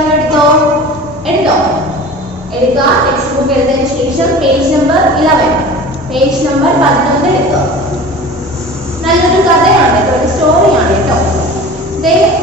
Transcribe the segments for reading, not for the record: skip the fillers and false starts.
എല്ലാവരും എടുത്തോ? എടുക്കുക. ടെക്സ്റ്റ് ബുക്ക് എടുത്തതിന് ശേഷം പേജ് നമ്പർ 11 എടുക്കുക. നല്ലൊരു കഥയാണ് കേട്ടോ, ഒരു സ്റ്റോറിയാണ് കേട്ടോ.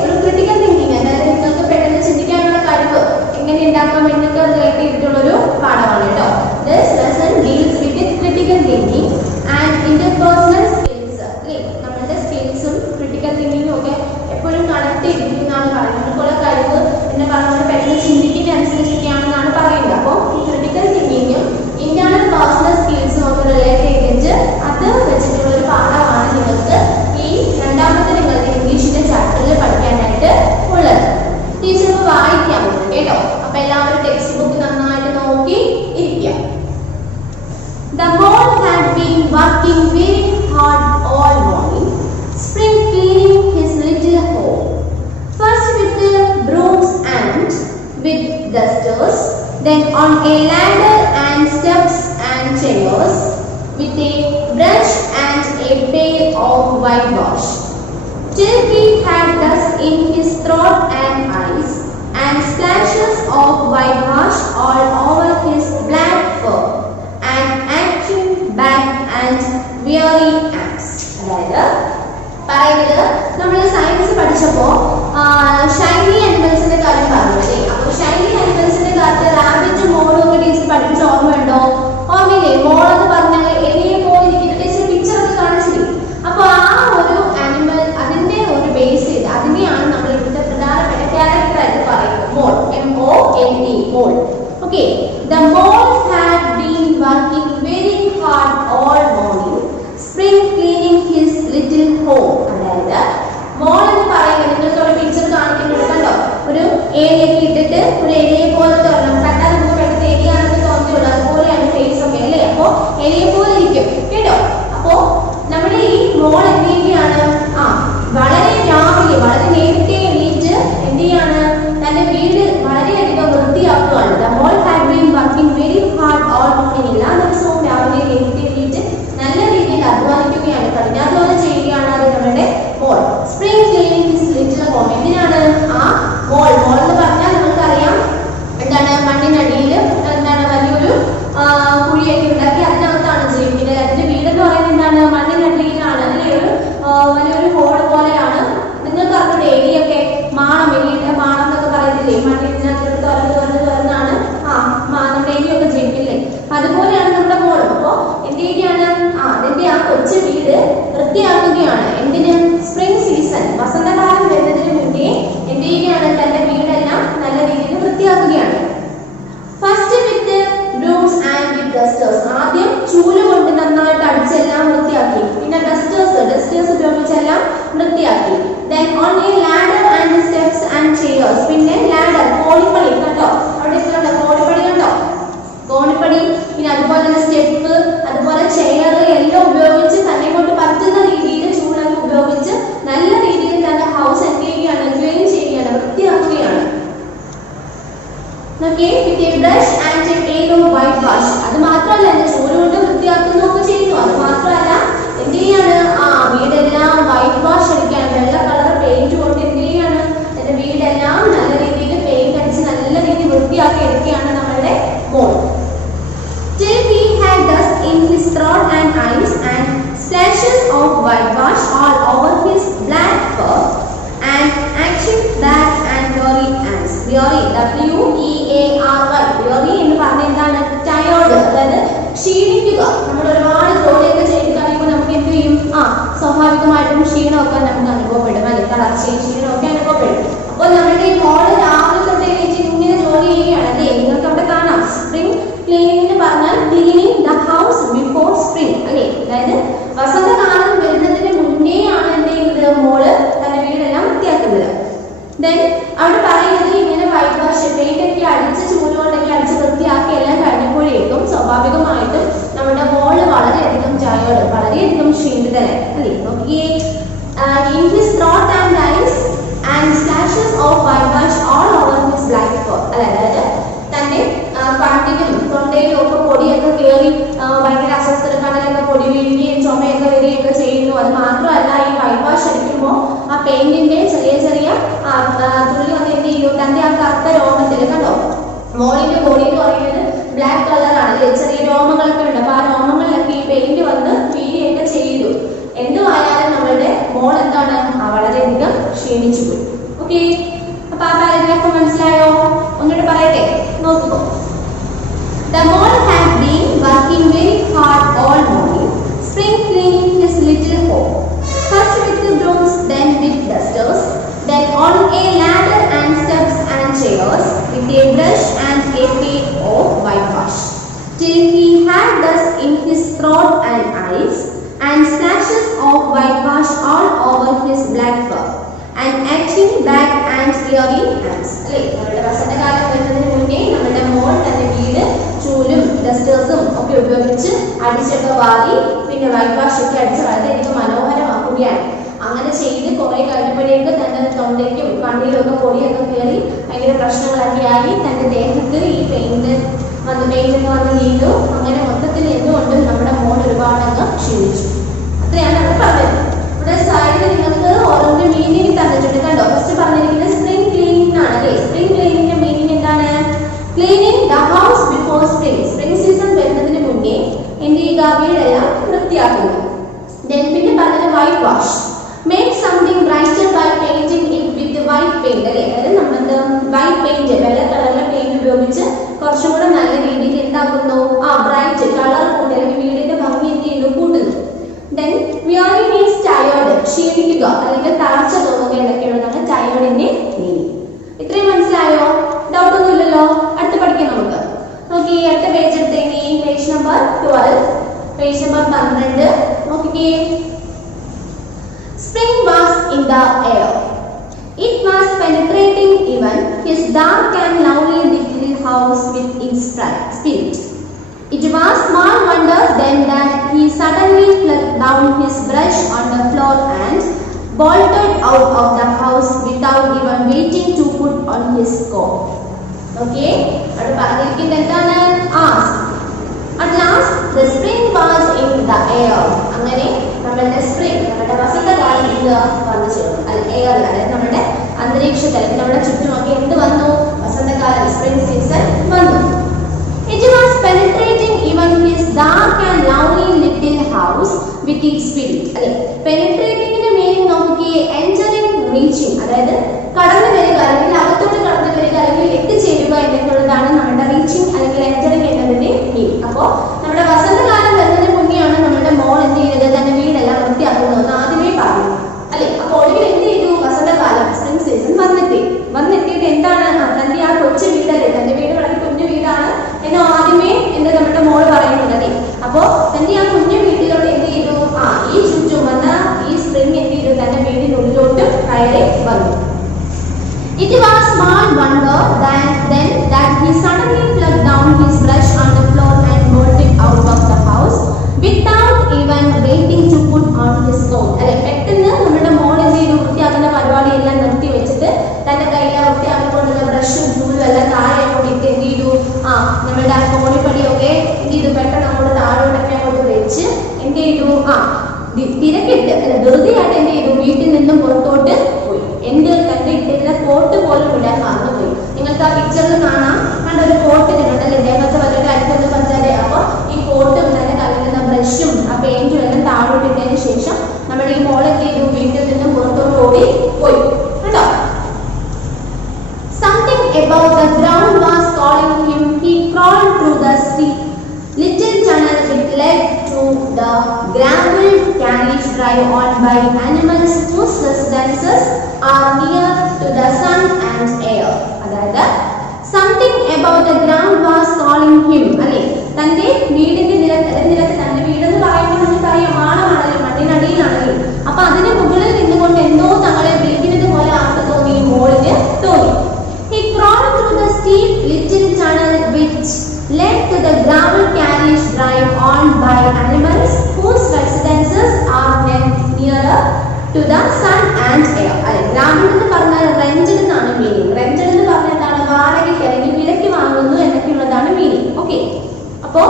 ഒരു ക്രിട്ടിക്കൽ തിങ്കിങ്, അതായത് നിങ്ങൾക്ക് പെട്ടെന്ന് ചിന്തിക്കാനുള്ള കഴിവ് എങ്ങനെ ഉണ്ടാക്കാം എന്നൊക്കെ റിലേറ്റ് ചെയ്തിട്ടുള്ള ഒരു പാഠമാണ് കേട്ടോ. This lesson deals with critical thinking and interpersonal skills. അല്ലേ, നമ്മുടെ സ്കിൽസും ക്രിട്ടിക്കൽ തിങ്കിങ്ങും ഒക്കെ എപ്പോഴും കണക്ട് ചെയ്തിരിക്കുന്നതാണ് പറയുന്നത്. അതുപോലെ കഴിവ് എന്ന് പറഞ്ഞാൽ പെട്ടെന്ന് ചിന്തിക്കുന്ന അനുസരിച്ചൊക്കെയാണെന്നാണ് പറയുന്നത്. അപ്പോൾ ഈ ക്രിട്ടിക്കൽ തിങ്കിങ്ങും ഇന്റേണൽ പേഴ്സണൽ സ്കിൽസും ഒക്കെ റിലേറ്റ് ചെയ്തിട്ട് അത് വെച്ചിട്ടുള്ള ഒരു പാഠമാണ് നിങ്ങൾക്ക് ഈ രണ്ടാമത്തെ നിങ്ങളുടെ ഇംഗ്ലീഷിന്റെ ചാപ്റ്ററിൽ പഠിക്കാനായിട്ട് ഉള്ളത്. ടീച്ചർ വായിക്കാൻ പോകും കേട്ടോ. അപ്പൊ എല്ലാവരും ടെക്സ്റ്റ് ബുക്ക് നന്നായിട്ട് നോക്കി ഇരിക്കുക. The mole had been working very hard all morning, spring cleaning his little home. First with the brooms and with dusters, then on a ladder and steps and chairs, with a brush and a pail of whitewash, till he had dust in his throat and eyes, and splashes of whitewash all over his black fur, and aching back and weary ass. അതായത് പറയുന്നത് നമ്മൾ science പഠിച്ചപ്പോൾ ഷൈനി അനിമൽസിന്റെ കാര്യം പറഞ്ഞല്ലേ. അപ്പോൾ ഷൈനി അനിമൽസിന്റെ കാര്യത്തിൽ rabbit മോളും ഒക്കെ ടീച്ചർ പഠിപ്പിച്ച ഓർമ്മയുണ്ടോ? ഓർമ്മയില്ലേ? മോൾ എന്ന് പറഞ്ഞാൽ എലിയെ പോലെ ഇരിക്കുന്ന ടീച്ചർ പിക്ചർ ഒക്കെ കാണിച്ചില്ലേ. അപ്പോൾ ആ ഒരു ആനിമൽ അതിന്റെ ഒരു ബേസ് ചെയ്ത് അതിനെയാണ് നമ്മൾ ഇവിടുത്തെ പ്രധാനപ്പെട്ട ക്യാരക്ടർ ആയിട്ട് പറയുന്നത്. Mole, MOLE, mole. Okay, the mole had been working very hard all morning, spring cleaning his little home. അതായത് മോൾ എന്ന് പറയുന്നത് നിങ്ങൾക്ക് ഒരു പിക്ചർ കാണിക്കുന്നുണ്ട് കണ്ടോ. ഒരു ഏരിയൊക്കെ ഇട്ടിട്ട് ഒരു എലിയെ പോലത്തെ കണ്ടാൽ നമുക്ക് പെട്ടെന്ന് എലിയാണെന്ന് തോന്നിയുള്ളൂ. അതുപോലെയാണ് ഫേസ് ഒക്കെ അല്ലേ. അപ്പോൾ എലിയെ പോലെ ഇരിക്കും കേട്ടോ. അപ്പോ നമ്മുടെ ഈ മോൾ എന്ത് ചെയ്യുകയാണ്? വളരെ രാവിലെ വളരെ നേരത്തെ എണീറ്റ് എന്ത് ചെയ്യാണ്? തന്റെ വീട് വളരെയധികം വൃത്തിയാക്കുകയാണ്. The mole had been working very hard all morning. എല്ലാ ദിവസവും രാവിലെ നേരത്തെ എണീറ്റ് നല്ല രീതിയിൽ അധ്വാനിക്കുകയാണ്, കഠിനാധ്വാനം ചെയ്യുകയാണ് അത് നമ്മുടെ mole. Spring cleaning his little home. എന്തിനാണ് ആ മോൾ എന്ന് പറഞ്ഞാൽ നമുക്കറിയാം എന്താണ്? മണ്ണിനടിയിൽ എന്താണ് വലിയൊരു കുഴിയൊക്കെ ഉണ്ടാക്കി അതിനകത്താണ് ജീവിക്കുന്നത്. അതിന്റെ വീടെന്ന് പറയുന്നത് എന്താണ്? മണ്ണിനടിയിലാണ്. അതിലെ ഒരു വലിയൊരു ഹോൾ പോലെയാണ്. നിങ്ങൾക്ക് അറിഞ്ഞ എലിയൊക്കെ മാണം, എലിയുടെ മാണം എന്നൊക്കെ പറയത്തില്ലേ? മണ്ണിനകത്ത് തുറന്നാണ് നമ്മുടെ എലിയൊക്കെ ജീവിക്കില്ലേ. അതുപോലെയാണ് നമ്മുടെ മോൾ. അപ്പോ എന്ത് ചെയ്യുകയാണ്? അതിന്റെ ആ കൊച്ചു വീട് വൃത്തിയാക്കുകയാണ്. എന്തിന്? സ്പ്രിംഗ് സീസൺ, വസന്തകാലം വരുന്നതിന് മുന്നേ എന്ത് ചെയ്യുകയാണ്? തന്റെ വീടെല്ലാം നല്ല രീതിയിൽ വൃത്തിയാക്കുകയാണ്. First with brooms and with dusters. ആദ്യം ചൂല് കൊണ്ട് നന്നായിട്ട് അടിച്ചെല്ലാം വൃത്തിയാക്കി. പിന്നെ ഡസ്റ്റേഴ്സ് ഉപയോഗിച്ചെല്ലാം വൃത്തിയാക്കി. Then on a ladder and steps and chairs. പിന്നെ ലാഡർ, കോണിപ്പടി കണ്ടോ? അവിടെ കണ്ടോ കോണിപ്പടി? കണ്ടോ കോണിപ്പടി? പിന്നെ അതുപോലെ തന്നെ സ്റ്റെപ്പ്, അതുപോലെ ചെയർ എല്ലാം ഉപയോഗിച്ച് തന്നെ കൊണ്ട് പറ്റുന്ന രീതിയിൽ ചൂടൊക്കെ ഉപയോഗിച്ച് നല്ല രീതിയിൽ തന്റെ ഹൗസ് എന്ത് ചെയ്യുകയാണ്? ക്ലീൻ ചെയ്യുകയാണ്, വൃത്തിയാക്കുകയാണ്. Okay, with a brush and a pail of whitewash. അത് മാത്രമല്ല ചൂല് കൊണ്ട് വൃത്തിയാക്കുന്നതൊക്കെ ചെയ്യുന്നു. അത് മാത്രമല്ല എന്ത് ചെയ്യാണ്? വീടെല്ലാം വൈറ്റ് വാഷ് അടിക്കുകയാണ്. വെള്ള കളർ പെയിന്റ് കൊണ്ട് എന്ത് ചെയ്യാണ്? എന്റെ വീടെല്ലാം നല്ല രീതിയിൽ പെയിന്റ് അടിച്ച് നല്ല രീതിയിൽ വൃത്തിയാക്കി എടുക്കുകയാണ് നമ്മളുടെ മോൾ. Till he had dust in his throat and eyes and splashes of whitewash all over his black fur, and action back and weary ants. Weary, W-E-A-R-Y. weary എന്ന് പറഞ്ഞാൽ എന്താണ്? ടയേർഡ്, അതായത് ക്ഷീണിക്കുക. നമ്മൾ ഒരുപാട് ജോലിയൊക്കെ ചെയ്ത് കഴിയുമ്പോൾ നമുക്ക് എന്ത് ചെയ്യും? സ്വാഭാവികമായിട്ടും ക്ഷീണമൊക്കെ നമുക്ക് അനുഭവപ്പെടും അല്ലെ. തളർച്ചയും ക്ഷീണമൊക്കെ അനുഭവപ്പെടും. അപ്പോൾ നമ്മുടെ ഈ മോള് രാവിലെ തൊട്ട് എണീറ്റ് ഇങ്ങനെ ജോലി ചെയ്യുകയാണ് അല്ലേ. നിങ്ങൾക്ക് അവിടെ കാണാം സ്പ്രിംഗ് ക്ലീനിങ് എന്ന് പറഞ്ഞാൽ cleaning the house before spring അല്ലേ. അതായത് വസന്തകാലം വരുന്നതിന് മുന്നേ ആണ് എന്ത് ചെയ്യുന്നത്? മോള് തന്റെ വീടെല്ലാം വൃത്തിയാക്കുന്നത്. ദെൻ അവിടെ പറയുന്നത് ഇങ്ങനെ വൈറ്റ് വാഷ് പെയിന്റ് ഒക്കെ അടിച്ച് ചൂലുകൊണ്ടൊക്കെ അടിച്ച് വൃത്തിയാക്കി എല്ലാം കഴിഞ്ഞപ്പോഴേക്കും സ്വാഭാവികമായിട്ടും നമ്മുടെ മോള് വളരെയധികം ടയേർഡ്, വളരെയധികം ക്ഷീണിതരായി അല്ലേ. നോക്കിയേ, in his throat and eyes and splashes of whitewash all over his black fur. അതായത് തന്റെ കണ്ണിലും തൊണ്ടയിലും ഒക്കെ പൊടിയൊക്കെ കയറി ഭയങ്കര അസ്വസ്ഥത, കണ്ണിലൊക്കെ പൊടി വീഴുകയും ചുമയൊക്കെ വരികയൊക്കെ ചെയ്യുന്നു. അത് മാത്രമല്ല ഈ വൈറ്റ് വാഷ് അടിക്കുമ്പോൾ ആ പെയിന്റിന്റെ ചെറിയ ചെറിയ തുള്ളി വന്ന് എന്ത് ചെയ്യും? തന്റെ ആ കറുത്ത രോമത്തിൽ കണ്ടോ, മോളിന്റെ ബോഡി എന്ന് പറയുന്നത് ബ്ലാക്ക് കളറാണ്, ചെറിയ രോമങ്ങളൊക്കെ ഉണ്ട്. അപ്പൊ ആ രോമങ്ങളിലൊക്കെ ഈ പെയിന്റ് വന്ന് വീഴുകയൊക്കെ ചെയ്തു. എന്തുമായാലും നമ്മളുടെ മോൾ എന്താണ്, വളരെയധികം ക്ഷീണിച്ചു പോയി. ഓക്കെ, അപ്പൊ ആ പാരഗ്രാഫ് മനസ്സിലായോ? ഒന്നുകൂടെ പറയട്ടെ, നോക്കൂ. The mole had been working very hard all morning, spring cleaning his little home. First with the brooms, then with dusters, then on a ladder and steps and chairs, with a brush and a pail of whitewash, till he had dust in his throat and eyes, and splashes of whitewash all over his black fur, and acting back and weary hands. അല്ലേ, നമ്മുടെ വസന്തകാലം വരുന്നതിന് മുന്നേ നമ്മുടെ മോൾ തന്നെ വീട് ചൂലും ഡസ്റ്റേഴ്സും ഒക്കെ ഉപയോഗിച്ച് അടിച്ചൊക്കെ വാരി പിന്നെ വൈറ്റ് വാഷ് ഒക്കെ അടിച്ച് വളരെയധികം മനോഹരമാക്കുകയാണ്. അങ്ങനെ ചെയ്ത് കുറെ കഴിഞ്ഞപ്പോഴേക്ക് തന്റെ തൊണ്ടയ്ക്കും കണ്ണിലും ഒക്കെ പൊടിയൊക്കെ കയറി ഭയങ്കര പ്രശ്നങ്ങളൊക്കെ ആയി. തന്റെ ദേഹത്ത് ഈ പെയിന്റ് വന്ന് വീണു. അങ്ങനെ മൊത്തത്തിൽ എന്തുകൊണ്ടും നമ്മുടെ മോൾ ഒരുപാടങ്ങ് ക്ഷീണിച്ചു. അത്രയാണ് അവിടെ പറഞ്ഞത്. ഇവിടെ സൈഡിൽ നിങ്ങൾക്ക് ഓരോന്റെ മീനിങ് തന്നിട്ടുണ്ട് കണ്ടോ. ഫസ്റ്റ് പറഞ്ഞിരിക്കുന്നത് സ്പ്രിംഗ് ക്ലീനിങ് ആണ് അല്ലേ. സ്പ്രിംഗ് ക്ലീനിങ്ങിന്റെ മീനിങ് എന്താണ്? Cleaning the house before spring. Spring season വരുന്നതിന് മുന്നേ എന്ത് ചെയ്യുക, വീടെല്ലാം വൃത്തിയാക്കുക. പിന്നെ പറഞ്ഞത് whitewash, make something brighter by painting it with white paint അല്ലേ. അതായത് നമ്മളത് വൈറ്റ് പെയിന്റ്, വെള്ള കളറിലെ പെയിന്റ് ഉപയോഗിച്ച് കുറച്ചും കൂടെ നല്ല രീതിയിൽ എന്താക്കുന്നു, ബ്രൈറ്റ് കളർ കൂട്ടി അല്ലെങ്കിൽ വീടിന്റെ ഭംഗി എന്ത് ചെയ്യുന്നു, കൂട്ടുന്നു. Then weary means tired, ക്ഷീണിക്കുക അല്ലെങ്കിൽ തളർച്ച തോന്നുക എന്നൊക്കെയാണ് നമ്മൾ ടയേർഡിന്റെ മീനിങ്. ഇത്രയും മനസ്സിലായോ? ഡൗട്ട് ഒന്നും ഇല്ലല്ലോ. അടുത്ത് പഠിക്കാം നമുക്ക്. നോക്കി അടുത്ത പേജ് എടുത്തേക്ക്, പേജ് നമ്പർ 12, പേജ് നമ്പർ 12 നോക്കിക്കേ. Spring was in the air. It was penetrating even his dark and lovely little house with its spirit. It was small wonder then that he suddenly flung down his brush on the floor and bolted out of the house without even waiting to put on his coat. Okay, അവിടെ പറഞ്ഞിരിക്കുന്നത് എന്താണ്? At last the spring was in the air. അങ്ങനെ നമ്മുടെ spring, നമ്മുടെ വസന്തകാലം ഇത് വന്നു ചേർന്നു. എയർ അതായത് നമ്മുടെ അന്തരീക്ഷത്തിൽ നമ്മുടെ ചുറ്റുമൊക്കെ എന്ത് വന്നു? വസന്തകാലം, സ്പ്രിംഗ് സീസൺ വന്നു. It was penetrating even his dark and lonely little house with its spirit. അല്ലെ, പെനിട്രേറ്റിംഗിന്റെ മീനിങ് നോക്കിയേ. എൻറ്ററിംഗ്, റീച്ചിങ്, അതായത് കടന്നു വരിക അല്ലെങ്കിൽ അകത്തോട്ട് കടന്നു വരിക അല്ലെങ്കിൽ എത്തിച്ചേരുക എന്നൊക്കെയുള്ളതാണ് നമ്മുടെ റീച്ചിങ് അല്ലെങ്കിൽ എൻറ്ററിംഗ് എന്നതിന്റെ മീനിങ്. അപ്പോ നമ്മുടെ വസന്തകാലം വരുന്നതിന് മുന്നെയാണ് നമ്മുടെ മോൾ എന്ത് ചെയ്യുന്നത്, തന്റെ വീടെല്ലാം വൃത്തിയാക്കുന്നത് ആദ്യമേ പറഞ്ഞു അല്ലെ. അപ്പൊ ഒടുവിൽ എന്ത് ചെയ്തു? വസന്തകാലം, സ്പ്രിംഗ് സീസൺ വന്നെത്തിയിട്ട് എന്താണ്, തന്റെ ആ കൊച്ചു വീടല്ലേ, തന്റെ വീട് വളരെ കുഞ്ഞു വീടാണ് എന്ന് ആദ്യമേ എന്ന് നമ്മുടെ മോള് പറയുന്നുണ്ട് അല്ലേ. അപ്പോ തന്റെ ആ കുഞ്ഞു വീട്ടിലോട്ട് എന്ത് ചെയ്തു, ഈ ചുറ്റും വന്ന ഈ സ്പ്രിംഗ് എന്ത് ചെയ്തു, തന്റെ വീടിനുള്ളിലോട്ട് കയറി വന്നു. It was small wonder then that he suddenly flung down his brush on the floor and bolted out of the house without even waiting to put on his coat. അല്ലെ, പെട്ടെന്ന് നമ്മുടെ മോൾ എന്ത് ചെയ്തു, വൃത്തിയാക്കുന്ന പരിപാടി എല്ലാം നിർത്തി വെച്ചിട്ട് തന്റെ കയ്യിലെ വൃത്തിയാക്കിക്കൊണ്ടുള്ള ബ്രഷും ചൂലും എല്ലാം താഴെ അങ്ങോട്ട് ഇട്ട് എന്ത് ചെയ്തു, നമ്മുടെ ആ കോണിപ്പടിയൊക്കെ എന്ത് ചെയ്തു, പെട്ടെന്ന് അങ്ങോട്ട് താഴോട്ടൊക്കെ അങ്ങോട്ട് വെച്ച് എന്ത് ചെയ്തു, തിരക്കിട്ട് അല്ല വെറുതെ ആയിട്ട് എന്ത് ചെയ്തു, വീട്ടിൽ നിന്നും പുറത്തോട്ട് പോയി. എന്ത്, തന്റെ ഇട്ടിരുന്ന കോട്ട് പോലും ഇടാൻ മറന്നുപോയി. നിങ്ങൾക്ക് ആ പിക്ചറിൽ കാണാം, കണ്ടൊരു കോട്ട് ഇടുന്നുണ്ടല്ലേ, ദേഹത്ത് വല്ലവരുടെ അടുത്തൊന്ന് പറഞ്ഞാലേ. അപ്പൊ ഈ കോട്ടും തന്നെ കലരുന്ന ബ്രഷും ആ പെയിന്റും എല്ലാം താഴോട്ട് ഇട്ടതിന് ശേഷം നമ്മുടെ ഈ മോൾ എന്ത് ചെയ്തു, വീട്ടിൽ നിന്നും പുറത്തോട്ട് ഓടി പോയി. കേട്ടോ, something about the ground was calling him. He crawled through the steep little tunnel which led to the gravel carriage drive on by animals whose residences are near to the sun and air. അതായത് something about the ground was calling him അല്ലെ, തന്റെ വീടിന്റെ നിലത്ത് തന്റെ വീടെന്ന് പറയുമ്പോൾ നമുക്കറിയാം ആണമാണല്ലോ, മണ്ണിനടിയിലാണല്ലോ. അപ്പൊ അതിന് മുകളിൽ നിന്നുകൊണ്ട് എന്തോ തങ്ങളെ വിളിക്കുന്നത് പോലെ ആർക്ക് തോന്നി, മോളിന് തോന്നി. He crawled through the steep little tunnel which led to the gravel carriage drive on by animals whose residences are nearer to the sun and air. അല്ലെ, ഗ്രാമം എന്ന് പറഞ്ഞാൽ റെന്റഡ് എന്നാണ് മീനിങ്. റെന്റഡ് എന്ന് പറഞ്ഞാൽ എന്താണ്, വാടകയ്ക്ക് അല്ലെങ്കിൽ വിലയ്ക്ക് വാങ്ങുന്നു എന്നൊക്കെയുള്ളതാണ് മീനിങ്. ഓക്കെ, അപ്പോ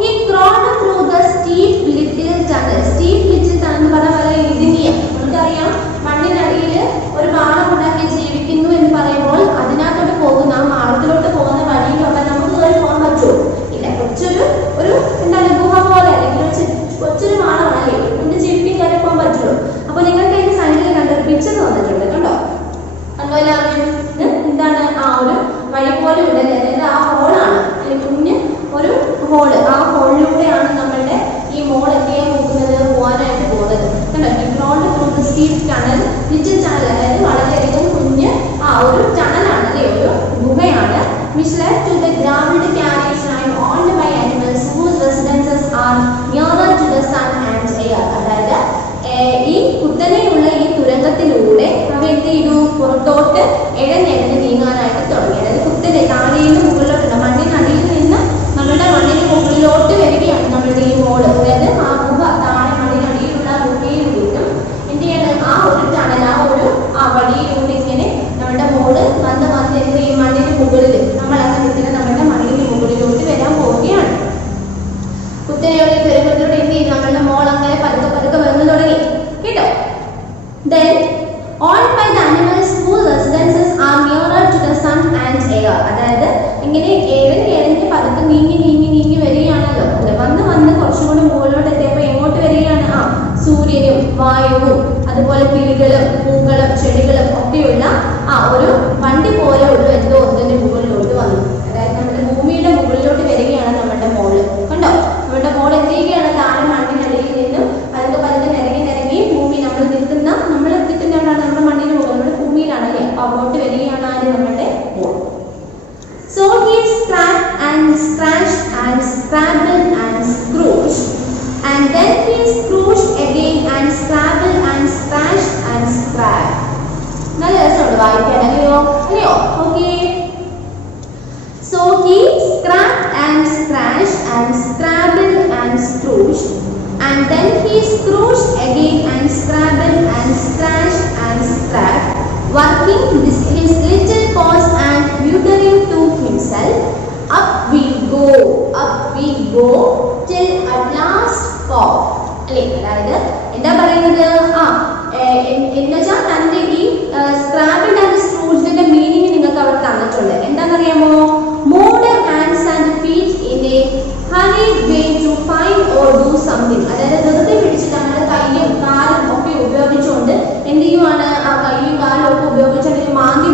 he crawled through the steep little tunnel. steep little tunnel എന്ന് പറഞ്ഞാൽ വളരെ ഇടുങ്ങിയ, നമുക്കറിയാം മണ്ണിനടിയിൽ ഒരു പാളം ഉണ്ടാക്കി ജീവിക്കുന്നു എന്ന് പറയുമ്പോൾ അതിനകത്ത് വായുവും അതുപോലെ കിളികളും പൂക്കളും ചെടികളും ഒക്കെയുള്ള ഒരു വണ്ടി പോലെ ഉള്ള എന്തോ ഒന്നിന്റെ മുകളിലോട്ട് വന്നു. അതായത് നമ്മുടെ ഭൂമിയുടെ മുകളിലോട്ട് വരികയാണ് നമ്മുടെ മോള്. കണ്ടോ, നമ്മുടെ മോൾ എന്ത് ചെയ്യുകയാണ്? താഴെ മണ്ണിനടിയിൽ നിന്നും അതിന്റെ പലതും നിരങ്ങി ഭൂമി നമ്മൾ നിൽക്കുന്ന എവിടെയാണ്? നമ്മുടെ മണ്ണിന് മുകളിൽ, നമ്മുടെ ഭൂമിയിലാണല്ലേ. അപ്പൊ അങ്ങോട്ട് വരികയാണ് ആര്? നമ്മുടെ മോൾ. So he scratched and scratched and scrabbled and scrooged, and then he scrooged again and scrabbled and scratched and scrabbed. നല്ല രസമുണ്ട് വായിക്കാൻ, അല്ലയോ? Okay. So he scratched and scratched and scrabbled and scrooged, and then he scrooged again and scrabbled and scratched and scrabbed, working his little paws and muttering to himself, up we go till at last fall. അല്ലേ? അതായത് എന്താ പറയുന്നത്? എന്നുവെച്ചാൽ തന്റെ ഈ സ്ക്രാബിൾഡ് and സ്ക്രൂജ്ഡിന്റെ meaning നിങ്ങൾക്ക് അവിടെ തന്നിട്ടുണ്ട്. എന്താണെന്നറിയാമോ? Move the hands and feet in A hurried way to find or do something. അതായത് ധൃതി പിടിച്ചിട്ട് നമ്മുടെ കൈയും കാലും ഒക്കെ ഉപയോഗിച്ചുകൊണ്ട് എന്ത് ചെയ്യുവാണ്? ആ കൈയും കാലും ഒക്കെ ഉപയോഗിച്ചുകൊണ്ട് മാന്തി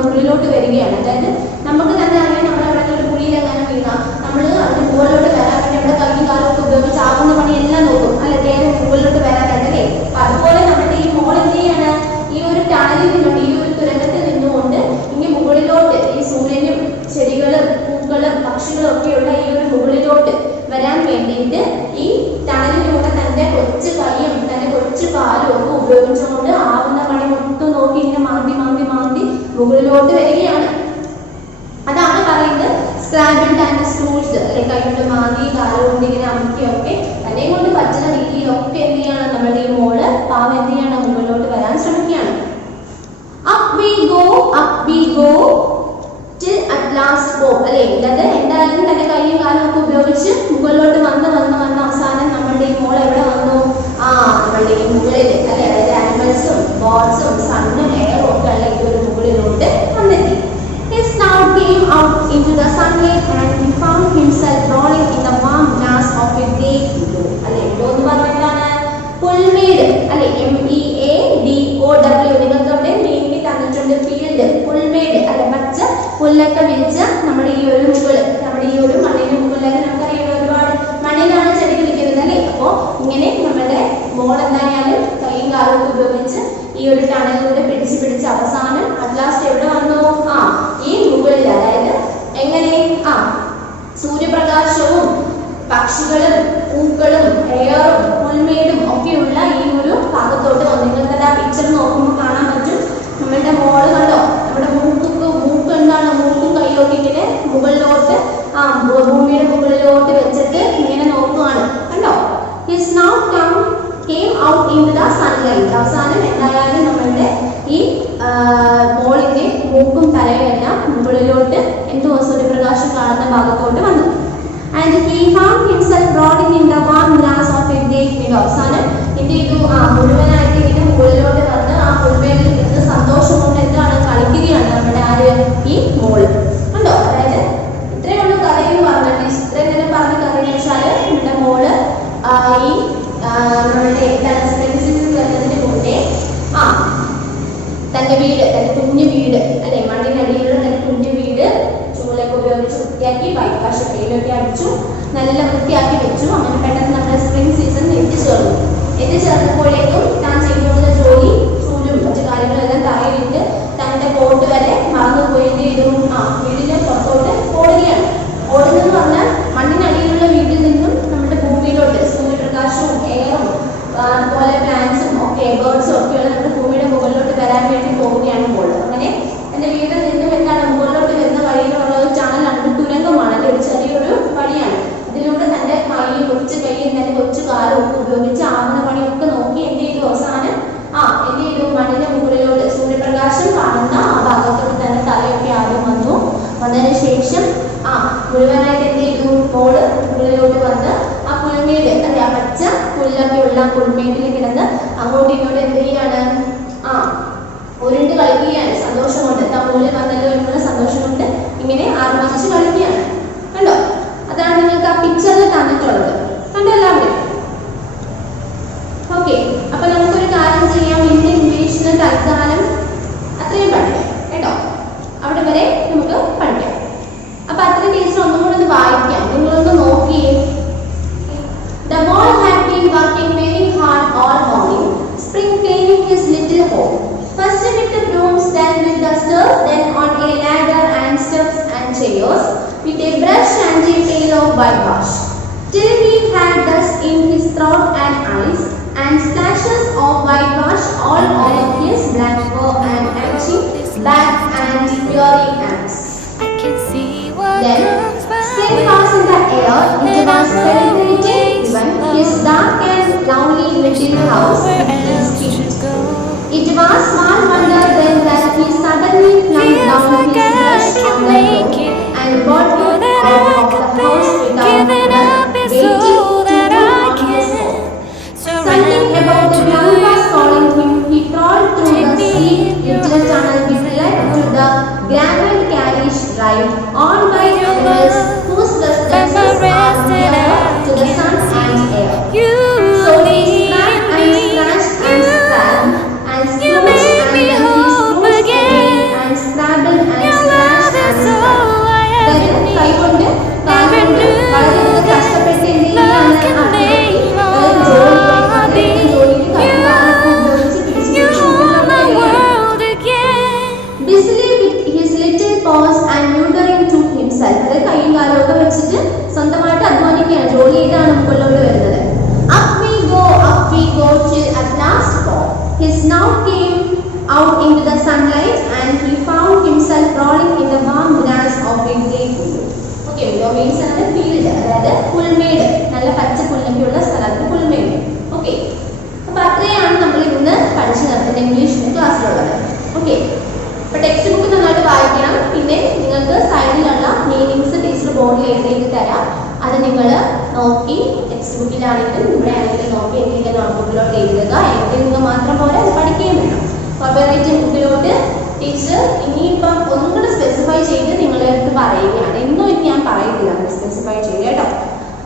മുകളിലോട്ട് വരികയാണ്. അതായത് നമുക്ക് തന്നെ അറിയാം, നമ്മൾ എവിടെയെങ്കിലും കുഴിയിലെങ്ങാനും വീണാൽ നമ്മൾ അതിന് മുകളിലോട്ട് വരാൻ വേണ്ടി നമ്മുടെ കൈയും കാലും ഒക്കെ ഉപയോഗിച്ച് ആവുന്ന പണിയെല്ലാം നോക്കും, അല്ലെ? നേരെ മുകളിലോട്ട് വരാനായിട്ടല്ലേ. അപ്പൊ അതുപോലെ നമ്മുടെ ഈ മോൾ എന്ത് ചെയ്യാണ്? ഈ ഒരു ടണലിൽ നിന്നുകൊണ്ട്, ഈ ഒരു തുരങ്കത്തിൽ നിന്നുകൊണ്ട് ഇങ്ങനെ മുകളിലോട്ട് ഈ സൂര്യനും ചെടികളും പൂക്കളും പക്ഷികളും ഒക്കെയുള്ള ഈ ഒരു മുകളിലോട്ട് വരാൻ വേണ്ടിയിട്ട് ഈ ടണലിലൂടെ തന്റെ കൊച്ചു കൈയും തന്റെ കൊച്ചു കാലും ഒക്കെ ഉപയോഗിച്ചുകൊണ്ട് ആവുന്ന പണി മൊത്തം നോക്കി ഇങ്ങനെ മാന്തി മുകളിലോട്ട് വരികയാണ്. അതാണ് പറയുന്നത് സ്ക്രാബിൾഡ് ആൻഡ് സ്ക്രൂജ്ഡ്. അല്ലെ? കൈകൊണ്ട് മാന്തി കാല് കൊണ്ട് ഇങ്ങനെ അമുക്കിയൊക്കെ തന്നെ കൊണ്ട് പറ്റുന്ന രീതിയിലൊക്കെ എന്ത് ചെയ്യണം? നമ്മുടെ ഈ മോള് പാവം എന്ത് ചെയ്യണം? മുകളിലോട്ട് വരാൻ ശ്രമിക്കുകയാണ്. up we go till at last fall. അല്ലെ? അല്ലാതെ എന്തായാലും തന്റെ കൈയും കാലും ഒക്കെ ഉപയോഗിച്ച് മുകളിലോട്ട് വന്ന് അവസാനം നമ്മളുടെ ഈ മോൾ എവിടെ വന്നു? നമ്മളുടെ ഈ മുകളിൽ, അല്ലെ? അതായത് ആനിമൽസും ബേർഡ്സും സണ്ണും എയറും ഒക്കെ ഉള്ള ഈ ഒരു മുകളിലോട്ട് വന്നെത്തി. His snout came out into the sunlight and he found himself rolling in the warm grass of a great meadow. അല്ലെ? meadow എന്ന് പറഞ്ഞാൽ പുൽമേട്, അല്ലെ? MEADOW. നിങ്ങൾക്ക് അവിടെ മീനിങ് തന്നിട്ടുണ്ട്. ഫീൽഡ്, പുൽമേട്, അല്ലെ? പച്ച പുല്ലൊക്കെ വിരിച്ച നമ്മുടെ ഈ ഒരു മുകൾ, നമ്മുടെ ഈ ഒരു മണ്ണിന് മുകളിലൊക്കെ നമുക്കറിയാം ഒരുപാട് മണ്ണിലാണ് ചെടി വിളിക്കുന്നത്, അല്ലേ? അപ്പോ ഇങ്ങനെ നമ്മുടെ മോൾ എന്തായാലും കൈയും കാലും ഉപയോഗിച്ച് ഈ ഒരു ടണലിലൂടെ പിടിച്ച് അവസാനം അറ്റ്ലാസ്റ്റ് എവിടെ വന്നു? ഈ മുകളിൽ. അതായത് എങ്ങനെ? സൂര്യപ്രകാശവും പക്ഷികളും പൂക്കളും എയറും പുൽമേടും ഒക്കെയുള്ള ഈ ഒരു ഭാഗത്തോട്ട് വന്നു. നിങ്ങൾക്ക് ആ പിക്ചർ നോക്കുമ്പോൾ കാണാൻ പറ്റും. നമ്മളുടെ മോള് കണ്ടോ? നമ്മുടെ മൂക്ക് എന്താണ്? മൂക്കും കൈയൊക്കെ ഇങ്ങനെ മുകളിലോട്ട് ഭൂമിയുടെ മുകളിലോട്ട് വെച്ചിട്ട് ഇങ്ങനെ നോക്കുകയാണ്. കണ്ടോ? His snout came out into the sunlight. അവസാനം എന്തായാലും നമ്മളുടെ ഈ മോളിന്റെ മൂക്കും തലയും എല്ലാം മുകളിലോട്ട് എന്തോ സൂര്യപ്രകാശം കാണുന്ന ഭാഗത്തോട്ട് വന്നു. And he found himself rolling in the warm grass of a great meadow. അവസാനം എന്ത് ചെയ്തു? മുഴുവനായിട്ട് ഇങ്ങനെ മുകളിലോട്ട് വന്ന് ആ പുൽമേടിൽ നിന്ന് സന്തോഷം കൊണ്ട് എന്താണ്? കളിക്കുകയാണ് നമ്മുടെ ആര്? ഈ മോള്. കണ്ടോ? അതായത് ഇത്രയുള്ള കഥയെന്ന് പറഞ്ഞിട്ട് ഇത്രയും നേരം പറഞ്ഞ കഥ എന്ന് വെച്ചാല് നമ്മുടെ മോള് ഈ നമ്മളുടെ സ്പ്രിംഗ് സീസൺ വരുന്നതിന് മുന്നേ തന്റെ വീട്, തന്റെ കുഞ്ഞു വീട്, അല്ലെ? മണ്ണിനടിയിലുള്ള തന്റെ കുഞ്ഞു വീട് ചൂലൊക്കെ ഉപയോഗിച്ച് വൃത്തിയാക്കി വൈറ്റ് പെയിലൊക്കെ അടിച്ചു നല്ല വൃത്തിയാക്കി വെച്ചു. അങ്ങനെ പെട്ടെന്ന് നമ്മുടെ സ്പ്രിംഗ് സീസൺ എത്തിച്ചേർന്നപ്പോഴേക്കും താൻ ചെയ്തുകൊണ്ട ജോലി, ചൂലും മറ്റു കാര്യങ്ങളെല്ലാം തറയിലിട്ട് തന്റെ കോട്ട് വരെ മറന്നുപോയി എന്ത് ചെയ്തു? വീടിന്റെ പുറത്തോട്ട് ഓടുകയാണ്. ഓടുന്നെന്ന് പറഞ്ഞാൽ മണ്ണിനടിയിലുള്ള വീട്ടിൽ നിന്നും നമ്മുടെ ഭൂമിയിലോട്ട് സൂര്യപ്രകാശവും എയറും അതുപോലെ പ്ലാന്റ്സും ഒക്കെ ബേർഡ്സും ഒക്കെയുള്ള നമ്മുടെ ഭൂമിയുടെ മുകളിലോട്ട് വരാൻ വേണ്ടി പോവുകയാണ് മോള്. അങ്ങനെ എന്റെ വീട്ടിൽ നിന്നും എന്താണ് മുകളിലോട്ട് വരുന്ന വഴിയിലുള്ള ഒരു ചാനലാണ്, ഒരു തുരങ്കമാണ്, അല്ലെ? ഒരു ചെറിയൊരു വഴിയാണ്. ഇതിലൂടെ തന്റെ കൊച്ചു കൈയും തന്റെ കൊച്ചു കാലും ഒക്കെ ഉപയോഗിച്ച് ആവുന്ന പണിയൊക്കെ നോക്കി എന്ത് ചെയ്തു? അവസാനം എന്ത് ചെയ്തു? മണ്ണിന്റെ മുകളിലോട്ട് സൂര്യപ്രകാശം കാണുന്ന ആ ഭാഗത്തോട്ട് തന്നെ തലയൊക്കെ ആദ്യം വന്നതിന് ശേഷം മുഴുവനായിട്ട് എന്ത് ചെയ്തു? മോള് മുകളിലോട്ട് വന്ന് ആ പുൽമേട്, അല്ലെ? ആ പച്ച പുല്ലൊക്കെ ഉള്ള പുൽമേട്ടിൽ കിടന്ന് അങ്ങോട്ടും ഇങ്ങോട്ടും എന്ത് ചെയ്യാണ്? ഉരുണ്ട് കളിക്കുകയാണ്. സന്തോഷം കൊണ്ട് മുകളിൽ വന്നല്ലോ എന്നുള്ള സന്തോഷം കൊണ്ട് ഇങ്ങനെ ആർമിച്ച് കളിക്കുകയാണ്. കണ്ടോ? അതാണ് നിങ്ങൾക്ക് ആ പിക്ചറിൽ തന്നിട്ടുള്ളത്. കണ്ടോ എല്ലാവരും? ഓക്കെ. അപ്പൊ penetrating even his dark and lonely little house with his feet. It was small wonder then that he suddenly flung down his brush on the floor and bolted out of the house without waiting to on his own. Something about the ground was calling him. He crawled through the steep little tunnel which led to the gravel carriage drive on by animals whose residents are nearer to the sun and air. So he scratched and scratched and scratched and scrooged and then he scrooged again and scrabbled and scratched and scratched. അതായത് കൈകൊണ്ട് കാലുകൊണ്ട് വളരെയധികം കഷ്ടപ്പെട്ട് എന്ത് ചെയ്യാണ് ജോലിക്ക് ഉപയോഗിച്ച് busily with his little paws and muttering to himself. അതായത് കൈയും കാലും ഒക്കെ വെച്ചിട്ട് സ്വന്തമായിട്ട് അധ്വാനിക്കുകയാണ്, ജോലി ചെയ്താണ് മുകളിലോട്ട് വരുന്നത്. Up we go till at last fall. His snout came out into the sunlight and he found himself rolling in the warm grass of a great meadow. Okay, meadow means another field, അതായത് പുൽമേട്, നല്ല പച്ച പുല്ലൊക്കെയുള്ള സ്ഥലത്ത് പുൽമേട്. Okay, അപ്പൊ അത്രയാണ് നമ്മൾ ഇന്ന് പഠിച്ചു നിർത്തുന്ന ഇംഗ്ലീഷിന്റെ ക്ലാസ്സിലുള്ളത്. ഓക്കെ, അപ്പൊ ടെക്സ്റ്റ് ബുക്ക് നന്നായിട്ട് വായിക്കണം. പിന്നെ നിങ്ങൾക്ക് സൈഡിലുള്ള മീനിങ്സ് ടീച്ചർ ബോർഡിൽ എഴുതി തരാം. അത് നിങ്ങൾ നോക്കി ടെക്സ്റ്റ് ബുക്കിലാണെങ്കിലും ഇവിടെ ആണെങ്കിലും നോക്കി എന്തെങ്കിലും നോട്ട്ബുക്കിലോട്ട് എഴുതുക. എഴുതുക മാത്രം പോലെ അത് പഠിക്കുകയും വേണം. കോപ്പി ബുക്കിലോട്ട് ടീച്ചർ ഇനിയിപ്പം ഒന്നും കൂടെ സ്പെസിഫൈ ചെയ്ത് നിങ്ങളെ അടുത്ത് പറയുകയാണ്. എന്നും ഇനി ഞാൻ പറയത്തില്ല, സ്പെസിഫൈ ചെയ്യുക കേട്ടോ.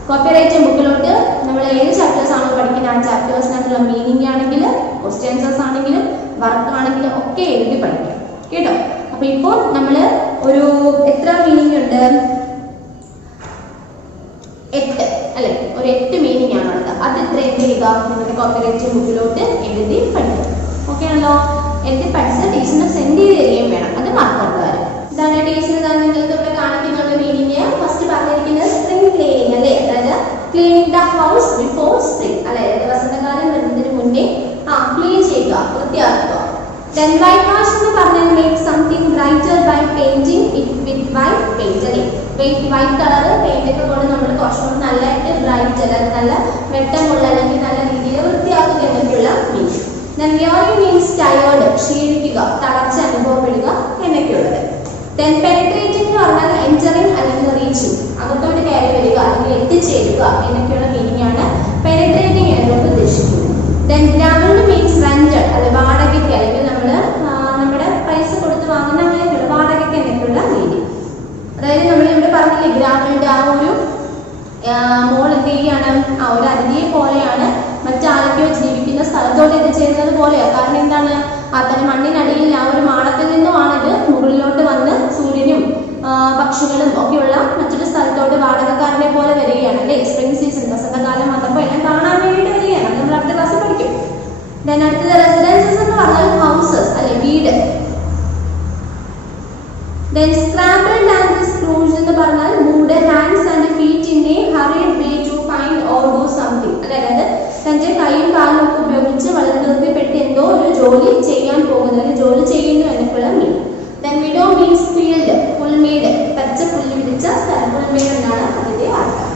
കോപ്പി റൈറ്റിംഗ് ബുക്കിലോട്ട് നമ്മൾ ഏത് ചാപ്റ്റേഴ്സ് ആണോ പഠിക്കുന്നത് ആ ചാപ്റ്റേഴ്സിനകത്തുള്ള മീനിങ് ആണെങ്കിലും ക്വസ്റ്റ്യൻ ആൻസേഴ്സ് ആണെങ്കിലും വർക്ക് ആണെങ്കിലും ഒക്കെ എഴുതി പഠിക്കാം കേട്ടോ. അപ്പൊ ഇപ്പോൾ നമ്മൾ ഒരു എത്ര മീനിങ് ഉണ്ട്? 8 അല്ലെ, ഒരു 8 മീനിങ് ആണുള്ളത്. അത് എത്ര എന്ത് ചെയ്യുക? നിങ്ങളുടെ കോപ്പി റൈറ്റിംഗ് ബുക്കിലോട്ട് എഴുതി പഠിക്കുക. ഓക്കെ ആണല്ലോ? എഴുതി പഠിച്ച് ടീച്ചറിനെ സെൻഡ് ചെയ്ത് തരികയും വേണം. അത് മറക്കരുത് കാര്യം. ഇതാണ് ടീച്ചർ നിങ്ങൾക്ക് ഇവിടെ കാണിക്കുന്ന മീനിങ്. ഫസ്റ്റ് പറഞ്ഞിരിക്കുന്നത് സ്പ്രിംഗ് ക്ലീനിങ് അല്ലേ, അതായത് cleaning the house before spring അല്ലെ, വസന്തകാലം വരുന്നതിന് മുന്നേ ക്ലീൻ ചെയ്യുക, വൃത്തിയാക്കുക. Then whitewash എന്ന് പറഞ്ഞാൽ make something brighter by painting it with white paint അല്ലേ. വൈറ്റ് കളർ പെയിന്റ് ഒക്കെ കൊണ്ട് നമ്മൾ കുറച്ചുകൂടി നല്ലതായിട്ട് ബ്രൈറ്റ് അല്ലാതെ നല്ല വെട്ടമുള്ള അല്ലെങ്കിൽ നല്ല രീതിയിൽ വൃത്തിയാക്കുക എന്നൊക്കെയുള്ള meaning. Then weary means tired, ക്ഷീണിക്കുക, തളർച്ച അനുഭവപ്പെടുക എന്നൊക്കെയുള്ളത്. Then penetrating എന്ന് പറഞ്ഞാൽ entering അല്ലെങ്കിൽ reaching, അകത്തോട്ട് കയറി വരിക അല്ലെങ്കിൽ എത്തിച്ചേരുക എന്നൊക്കെയുള്ള മീനിങ് ആണ് penetrating എന്നതുകൊണ്ട് ഉദ്ദേശിക്കുന്നത്. Then gravel means rented, അത് വാടകയ്ക്ക് അല്ലെങ്കിൽ നമ്മുടെ പൈസ കൊടുത്ത് വാങ്ങുന്ന അങ്ങനെയൊക്കെയുള്ള വാടകയ്ക്ക് എന്നൊക്കെയുള്ള മീനിങ്. അതായത് നമ്മൾ ഇവിടെ പറഞ്ഞില്ലേ ഗ്രാമീണന്റെ ആ ഒരു മോൾ എന്ത് ചെയ്യാണ്, ആ ഒരു അതിഥിയെ പോലെയാണ് മറ്റാരൊക്കെയോ ജീവിക്കുന്ന സ്ഥലത്തോട്ട് എത്തിച്ചേരുന്നത് പോലെയാണ്. കാരണം എന്താണ്, തന്നെ മണ്ണിനടിയിൽ ആ ഒരു മാളത്തിൽ നിന്നുമാണിത് മുകളിലോട്ട് വന്ന് സൂര്യനും പക്ഷികളും ഒക്കെയുള്ള മറ്റൊരു സ്ഥലത്തോട്ട് വാടകക്കാരനെ പോലെ വരികയാണ് അല്ലേ. സ്പ്രിംഗ് സീസൺ വസന്തകാലം വന്നപ്പോൾ എല്ലാം കാണാൻ വേണ്ടിയിട്ട് വരികയാണ്. നമ്മൾ അടുത്ത ക്ലാസ് പഠിക്കും. ദെൻ അടുത്തത് റെസിഡൻസസ് എന്ന് പറഞ്ഞാൽ ഹൗസസ് അല്ലെ, വീട്. Then scrambled and scrooged എന്ന് പറഞ്ഞാൽ moved hands and feet in a hurried way to find or do something. അതായത് തന്റെ കൈയും കാലും ഒക്കെ ഉപയോഗിച്ച് വളരെ ധൃതിപ്പെട്ട് എന്തോ ഒരു ജോലി ചെയ്യാൻ പോകുന്നു അല്ലെങ്കിൽ ജോലി ചെയ്യുന്നു എന്നൊക്കെയുള്ള meaning. Then meadow means field, പുൽമേട്, പച്ച പുല്ല് വിരിച്ച സ്ഥലം, പുൽമേട് എന്നാണ് അതിന്റെ അർത്ഥം.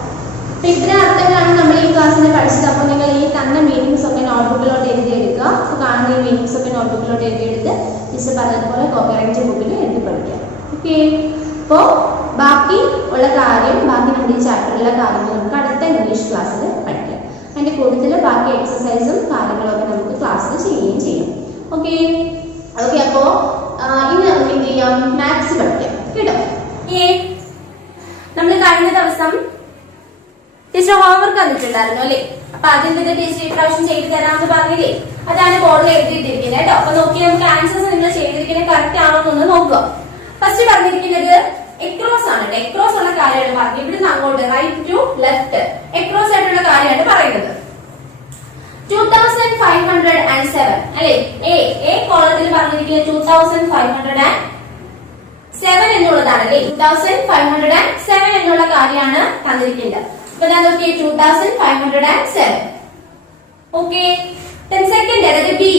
അപ്പൊ ഇത്രയും അർത്ഥങ്ങളാണ് നമ്മൾ ഈ ക്ലാസ്സിൽ പഠിച്ചത്. അപ്പോൾ നിങ്ങൾ ഈ തന്ന മീനിങ്സ് ഒക്കെ നോട്ട്ബുക്കിലോട്ട് എഴുതിയെടുക്കുക. അപ്പോൾ കാണുന്ന ഈ മീനിങ്സ് ഒക്കെ നോട്ട്ബുക്കിലോട്ട് എഴുതിയെടുത്ത് ടീച്ചർ പറഞ്ഞതുപോലെ കോപ്പി റൈറ്റിംഗ് ബുക്കിൽ എഴുതി പഠിക്കാം. ഓക്കെ, അപ്പോൾ ബാക്കി ഉള്ള കാര്യം, ബാക്കി നമ്മുടെ ഈ ചാപ്റ്ററിലുള്ള കാര്യങ്ങൾ നമുക്ക് അടുത്ത ഇംഗ്ലീഷ് ക്ലാസ്സിൽ പഠിക്കാം. അതിൻ്റെ കൂടുതൽ ബാക്കി എക്സസൈസും കാര്യങ്ങളൊക്കെ നമുക്ക് ക്ലാസ്സിൽ ചെയ്യുകയും ചെയ്യാം. ഓക്കെ ഓക്കെ അപ്പോൾ ഇനി നമുക്ക് എന്ത് ചെയ്യാം, മാത്സ് പഠിക്കാം കേട്ടോ. നമ്മൾ കഴിഞ്ഞ ദിവസം ടീച്ചർ ഹോംവർക്ക് തന്നിട്ടുണ്ടായിരുന്നു അല്ലേ. അപ്പൊ അതിന്റെ ടീച്ചർ ഇപ്രാവശ്യം ചെയ്തു തരാമെന്ന് പറഞ്ഞില്ലേ, അതാണ് ബോർഡിൽ എഴുതിയിട്ടിരിക്കുന്നത് കേട്ടോ. അപ്പൊ നോക്കി നമുക്ക് ആൻസേഴ്സ് നിങ്ങൾ ചെയ്തിരിക്കുന്നത് കറക്റ്റ് ആണോ എന്നൊന്ന് നോക്കുക. ഫസ്റ്റ് പറഞ്ഞിരിക്കുന്നത് എക്രോസ് ആണ്. എക്രോസ് ഉള്ള കാര്യമാണ് പറഞ്ഞത്. ഇവിടുന്ന് അങ്ങോട്ട് റൈറ്റ് ടു ലെഫ്റ്റ് എക്രോസ് ആയിട്ടുള്ള കാര്യമാണ് പറയുന്നത്. 2507 അല്ലെ, എ കോളത്തിൽ പറഞ്ഞിരിക്കുന്നത് 2507 എന്നുള്ളതാണ് അല്ലേ. 2507 എന്നുള്ള കാര്യമാണ് തന്നിരിക്കുന്നത്. അപ്പൊ ഞാൻ നോക്കിയേ 2507. ഓക്കെ, സെക്കൻഡ് അതായത് B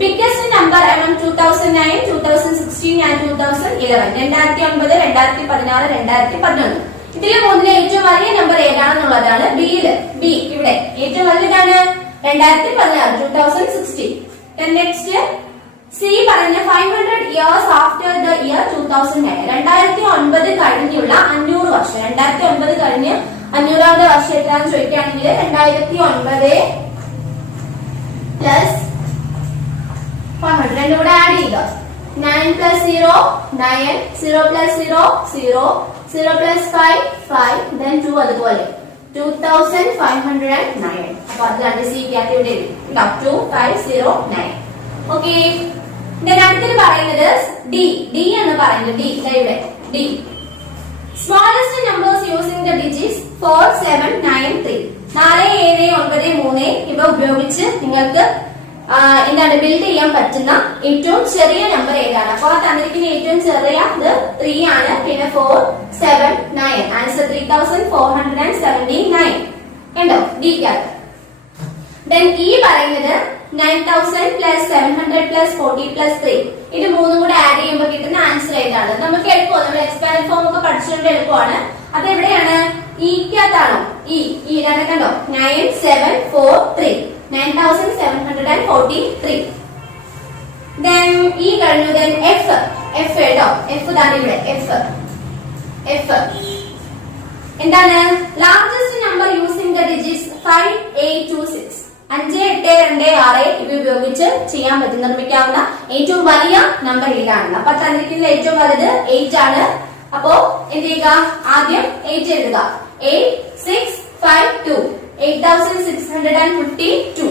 biggest number among 2009, 2016 and 2011. 2009, 2016, 2011. ഇതിൽ മൂന്നിലെ ഏറ്റവും വലിയ നമ്പർ ഏതാണെന്നുള്ളതാണ് ബിയിൽ. ബി ഇവിടെ ഏറ്റവും വലുതാണ് 2016 2016. നെക്സ്റ്റ് സി പറഞ്ഞ 500 ഇയേഴ്സ് ആഫ്റ്റർ ദ ഇയർ 2009 2009 കഴിഞ്ഞുള്ള 500 വർഷം. 2009 കഴിഞ്ഞ് 500ാമത്തെ വർഷം എത്രയാണെന്ന് ചോദിക്കുകയാണെങ്കിൽ 2009 പ്ലസ് 500 രണ്ടും കൂടെ ആഡ് ചെയ്യുക. 9 plus 0 9 0 plus 0 0 0 plus 5 5 then 2 അതുപോലെ 2509. അപ്പൊ അത് രണ്ട് സി ഇവിടെ 2509. ഓക്കെ. അടുത്തത് പറയുന്നത് ഡി. ഡി എന്ന് പറയുന്നത് ഡി ഇവിടെ D. Smallest numbers using the digits 4 7 9 3 4 7 9 3 ഇവ ഉപയോഗിച്ച് നിങ്ങൾക്ക് എന്താണ് ബിൽഡ് ചെയ്യാൻ പറ്റുന്ന ഏറ്റവും ചെറിയ നമ്പർ ഏതാണ്? അപ്പോൾ തന്നിരിക്കുന്ന ഏറ്റവും ചെറിയ 3 ആണ്. പിന്നെ 4 7 9 ആൻസർ 3479 കണ്ടോ ഡിക്കകത്ത്. ദെൻ ഇ പറയുന്നത് 9000 പ്ലസ് 700 പ്ലസ് 40 പ്ലസ് 3 ഇത് മൂന്നും കൂടെ ആഡ് ചെയ്യുമ്പോൾ കിട്ടുന്ന ആൻസർ ഏതാണ്? നമുക്ക് എളുപ്പം നമ്മൾ എക്സ്പാൻഡ് ഫോം ഒക്കെ പഠിച്ചുകൊണ്ട് എളുപ്പമാണ്. അത് എവിടെയാണ്? ഇക്കകത്താണോ? ഇ രണ്ട് കണ്ടോ 9743 9743. Then E കഴിഞ്ഞു. Then F കേട്ടോ. F ഇതാണ് ഇവിടെ F എന്താണ്? Largest number using the digits 5826 5 8 2 6 ഇവ ഉപയോഗിച്ച് ചെയ്യാൻ പറ്റും നിർമ്മിക്കാവുന്ന ഏറ്റവും വലിയ നമ്പർ ഏതാണെന്ന്. അപ്പൊ തന്നിരിക്കുന്ന ഏറ്റവും വലുത് 8 ആണ്. അപ്പോ എന്ത് ചെയ്യുക? ആദ്യം 8 എഴുതുക. 8652 8652.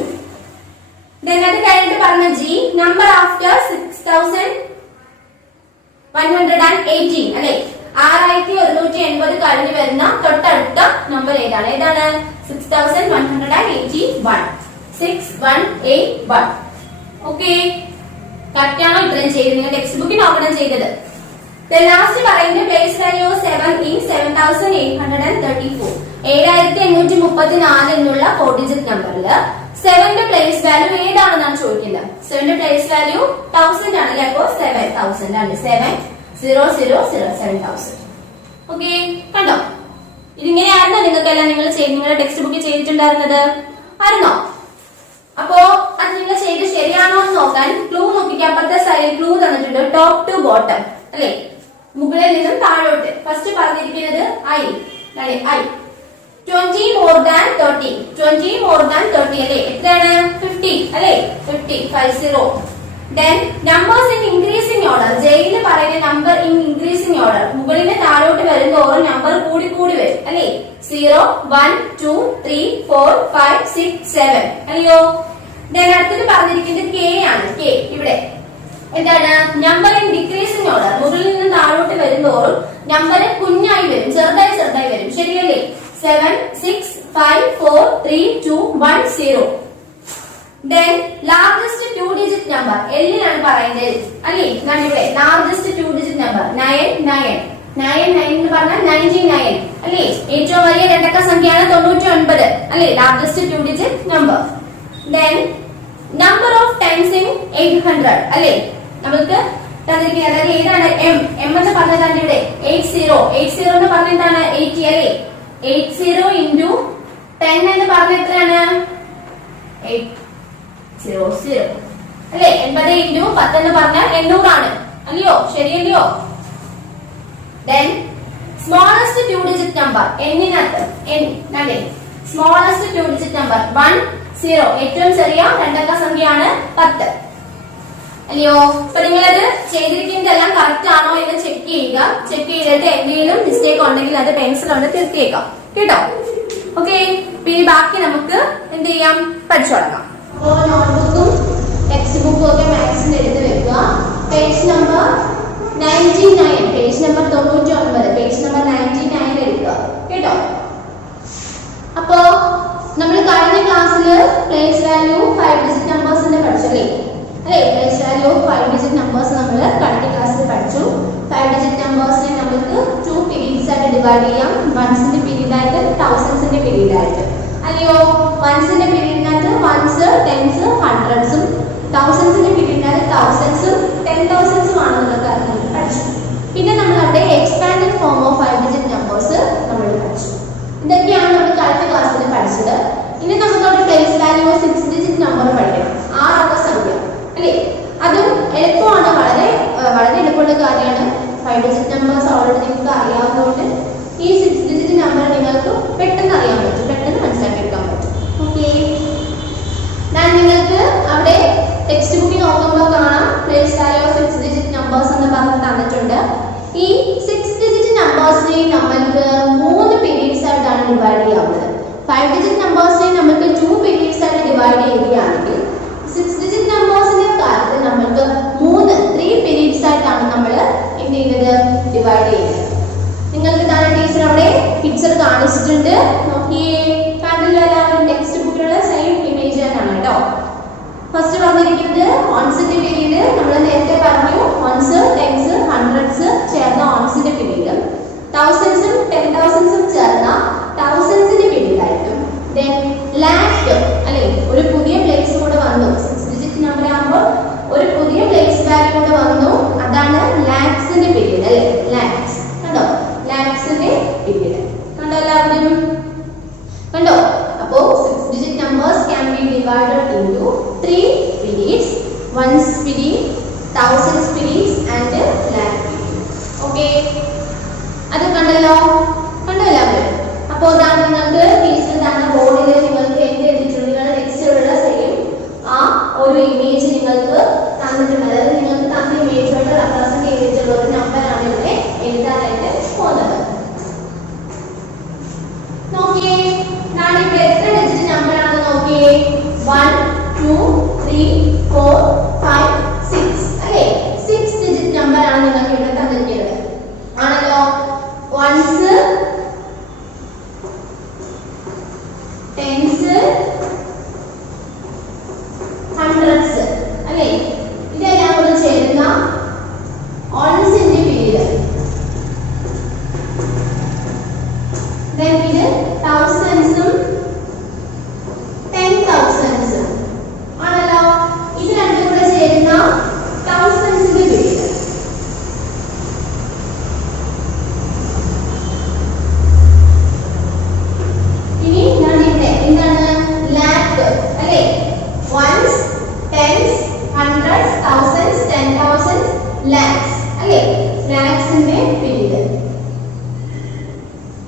Then അത് കഴിഞ്ഞിട്ട് പറഞ്ഞ ജി നമ്പർ ആഫ്റ്റർ 6118 അല്ലെ 6180 കഴിഞ്ഞു വരുന്ന തൊട്ടടുത്ത നമ്പർ ഏതാണ്? 6181 6181. ഓക്കെ. കറക്റ്റ് ആണോ? ഇത്രയും ചെയ്ത് നിങ്ങൾ ടെക്സ്റ്റ് ബുക്കിൽ നോക്കണം ചെയ്തത്. ലാസ്റ്റ് പറയുന്നത് പ്ലേസ് വാല്യൂ 7 in 7834 7834 എന്നുള്ള 4 ഡിജിറ്റ് നമ്പറിൽ 7ന്റെ പ്ലേസ് വാല്യൂ ഏതാണെന്നാണ് ചോദിക്കുന്നത്. 7ന്റെ പ്ലേസ് വാല്യൂ 1000 ആണ്. അപ്പോ 7000 ആണ്. 7000. ഓക്കെ. കണ്ടോ? ഇതിങ്ങനെയായിരുന്നോ നിങ്ങൾക്കെല്ലാം നിങ്ങൾ നിങ്ങളുടെ ടെക്സ്റ്റ് ബുക്കിൽ ചെയ്തിട്ടുണ്ടായിരുന്നത്? ആയിരുന്നോ? അപ്പോ അത് നിങ്ങൾ ചെയ്ത് ശരിയാണോ എന്ന് നോക്കാൻ ക്ലൂ നോക്കിക്കാൻ. അപ്പുറത്തെ സൈഡിൽ ക്ലൂ തന്നിട്ടുണ്ട്. ടോപ്പ് ടു ബോട്ടം അല്ലെ, മുകളിൽ നിന്നും താഴോട്ട്. ഫസ്റ്റ് പറഞ്ഞിരിക്കുന്നത് I 20 more than 30 20 more than 30 അല്ലെ എത്രയാണ്? 50 അല്ലെ 50. Then numbers in increasing order. Jail പറയുന്ന നമ്പർ ഇൻ ഇൻക്രീസിംഗ് ഓർഡർ. മുകളിന് താഴോട്ട് വരുന്നതോറും നമ്പർ കൂടി കൂടി വരും അല്ലെ 0 1 2 3 4 5 6 7 അല്ലയോ. Then അടുത്തത് പറഞ്ഞിരിക്കുന്നത് കെ ആണ്. കെ ഇവിടെ എന്താണ്? Number in decreasing order. മുകളിൽ നിന്ന് താഴോട്ട് വരുന്നതോറും നമ്പർ കുഞ്ഞായി വരും, ചെറുതായി വരും. ശരിയല്ലേ? 7 6 5 4 3 2 1 0. Then largest 2 digit number എല്ലിനാണ് പറയുന്നത് അല്ലേ. ഇവിടെ ലാർജസ്റ്റ് 2 digit number 9 എന്ന് പറഞ്ഞാൽ 99 അല്ലേ. ഏറ്റവും വലിയ രണ്ടക്ക സംഖ്യയാണ് 99 അല്ലേ. Largest 2 digit number. Then number of tens in 800 അല്ലേ. നമുക്ക് തന്നിരിക്കുന്നത് അതായത് ഏതാണ്? എം എന്ന് പറഞ്ഞതാണ് ഇവിടെ 80 എന്ന് പറഞ്ഞ എന്താണ്? 80 അല്ലേ. 80 into 10 എന്ന് പറഞ്ഞ എത്രയാണ്? 800 അല്ലെ. 80 into 10 എന്ന് പറഞ്ഞാൽ 800 ആണ് അല്ലയോ. ശരിയല്ലയോ? Then smallest 2 digit number എന്നിനകത്ത് അല്ലേ. സ്മോളസ്റ്റ് 2 digit number 10 ഏറ്റവും ചെറിയ രണ്ടക്ക സംഖ്യയാണ് 10 അല്ലയോ. അപ്പൊ നിങ്ങളത് ചെയ്തിരിക്കുന്നതെല്ലാം കറക്റ്റ് ആണോ എന്ന് ചെക്ക് ചെയ്യുക. ചെക്ക് ചെയ്തിട്ട് എന്തെങ്കിലും മിസ്റ്റേക്ക് ഉണ്ടെങ്കിൽ അത് പെൻസിൽ കൊണ്ട് തിരുത്തിയേക്കാം കേട്ടോ. ഓക്കെ. പിന്നെ ബാക്കി നമുക്ക് എന്ത് ചെയ്യാം? പഠിച്ചു തുടങ്ങാം. അപ്പോൾ നോട്ട്ബുക്കും ടെക്സ്റ്റ് ബുക്കും ഒക്കെ മാത്സിന് എടുത്ത് വെക്കുക. Page number 99 page number 99 page number 99 എടുക്കുക കേട്ടോ. അപ്പോ നമ്മൾ കഴിഞ്ഞ ക്ലാസ്സിൽ പ്ലേസ് വാല്യൂ 5 ഡിജിറ്റ് നമ്പേഴ്സിന്റെ പഠിച്ചല്ലേ അല്ലേ. പ്ലേസ് വാല്യൂ 5 ഡിജിറ്റ് നമ്പേഴ്സ് നമ്മൾ കഴിഞ്ഞ ക്ലാസ്സിൽ പഠിച്ചു. 5 ഡിജിറ്റ് നമ്പേഴ്സിനെ നമുക്ക് 2 പീരീഡ്സ് ആയിട്ട് ഡിവൈഡ് ചെയ്യാം. വൺസിന്റെ പീരീഡ് ആയിട്ട്, തൗസൻഡ്സിന്റെ പീരീഡ് ആയിട്ട് അല്ലയോ. വൺസിന്റെ പീരീഡിനകത്ത് വൺസ്, ടെൻസ്, ഹൺഡ്രഡ്സും, തൗസൻഡ്സിന്റെ പീരീഡിനകത്ത് തൗസൻഡ്സും 10,000s ആണെന്ന് നമുക്ക് പഠിച്ചു. പിന്നെ നമ്മൾ അവിടെ expanded form of 5 digit numbers നമ്മൾ എളുപ്പമാണ്, വളരെ വളരെ എളുപ്പമുള്ള കാര്യമാണ്. 5 ഡിജിറ്റ് നമ്പേഴ്സ് ഓൾറെഡി നിങ്ങൾക്ക് അറിയാവുന്നതുകൊണ്ട് ഈ 6 ഡിജിറ്റ് നമ്പർ നിങ്ങൾക്ക് പെട്ടെന്ന് അറിയാൻ പറ്റും, പെട്ടെന്ന് മനസ്സിലാക്കി എടുക്കാൻ പറ്റും. ഓക്കെ, ഞാൻ നിങ്ങൾക്ക് അവിടെ ടെക്സ്റ്റ് ബുക്കിൽ നോക്കുമ്പോൾ കാണാം place value of 6 digit numbers എന്ന് പറഞ്ഞ് തന്നിട്ടുണ്ട്. ഈ 6 ഡിജിറ്റ് നമ്പേഴ്സിനെ നമ്മൾക്ക് 3 പീരീഡ്സ് ആയിട്ടാണ് ഡിവൈഡ് ചെയ്യാവുന്നത്. 5 ഡിജിറ്റ് നമ്പേഴ്സിനെ നമുക്ക് 2 പീരീഡ്സ് ആയിട്ട് ഡിവൈഡ് ചെയ്യുകയാണെങ്കിൽ 6 ഡിജിറ്റ് നമ്പേഴ്സിന്റെ കാര്യത്തിൽ നമുക്ക് 3 പീരീഡ്സ് ആയിട്ടാണ് നമ്മൾ എന്ത് ചെയ്യുന്നത്, ഡിവൈഡ് ചെയ്യുന്നത്. നിങ്ങൾക്ക് ഇതാണ് ടീച്ചർ അവിടെ പിക്ചർ കാണിച്ചിട്ടുണ്ട്, നോക്കിയേ, കണ്ടില്ല എല്ലാവരും? ടെക്സ്റ്റ് ബുക്കിലുള്ള സെയിം ഇമേജ് തന്നെയാണ് കേട്ടോ. ഫസ്റ്റ് പറഞ്ഞിരിക്കുന്നത് ഓൺസിന്റെ പീരീഡ് നമ്മൾ നേരത്തെ പറഞ്ഞു, ഓൺസ്, ടെൻസ്, ഹൺഡ്രഡ്സ് ചേർന്ന ഓൺസിന്റെ പീരീഡ്, തൗസൻഡ്സും 10,000s ചേർന്ന തൗസൻഡ്സിന്റെ പീരീഡ് ആയിരിക്കും. ദെൻ ലാക്ക് അല്ലെ, ഒരു പുതിയ പ്ലേസ് കൂടെ വന്നു, 6 ഡിജിറ്റ് നമ്പർ ആകുമ്പോൾ ഒരു പുതിയ പ്ലേസ് വാല്യൂ കൂടെ വന്നു, അതാണ് ലാക്സിന്റെ പീരീഡ് അല്ലെ, ലാക്സ്. കണ്ടോ, ലാക്സിന്റെ പീരീഡ് കണ്ടോ എല്ലാവരും? കണ്ടോ? അപ്പോൾ 6 digit numbers can be divided into 3 periods, ones period, thousands periods and lakh period. Okay, അത് കണ്ടല്ലോ, കണ്ടോ എല്ലാവരും? അപ്പോൾ അതാണ് നിങ്ങൾക്ക് ടീച്ചർ തന്ന ബോർഡിൽ നിങ്ങൾക്ക് എന്ത് എഴുതിയിട്ടുണ്ട്, നിങ്ങളുടെ ടെക്സ്റ്റിലുള്ള സെയിം ആ ഒരു ഇമേജ് നിങ്ങൾക്ക് തന്നിട്ടുണ്ട്. അതായത് നിങ്ങൾക്ക് തന്ന ഇമേജുകൊണ്ട് റെപ്രസെന്റ് ചെയ്തിട്ടുള്ള ഒരു നമ്പറാണ് ഇവിടെ എഴുതാനായിട്ട് പോകുന്നത്. നോക്കിയേ, ഞാൻ ഇപ്പോൾ എത്ര ഡിജിറ്റ് നമ്പർ ആണെന്ന് നോക്കിയേ, 1 2 3 4 5 6 അല്ലേ, 6 ഡിജിറ്റ് നമ്പർ ആണ് നിങ്ങൾക്ക് ഇവിടെ തന്നിരിക്കുന്നത് ആണല്ലോ. വൺസ്, ടെൻസ്, ഹൺഡ്രഡ്സ് അല്ലേ, ഇതെല്ലാം കൂടെ ചേരുന്ന ഓൺസിന്റെ പീരീഡ്. ദെൻ ഇത് തൗസൻഡ്സും 10,000s ആണല്ലോ, ഇത് രണ്ടും കൂടെ ചേരുന്ന തൗസൻഡ്സിന്റെ പീരീഡ്. ഇനി ഞാൻ ഇവിടെ എന്താണ്, ലാക്ക് അല്ലേ, ones, tens, hundreds, thousands, 10,000s, lakhs അല്ലേ, ലാക്സിന്റെ പീരീഡ്.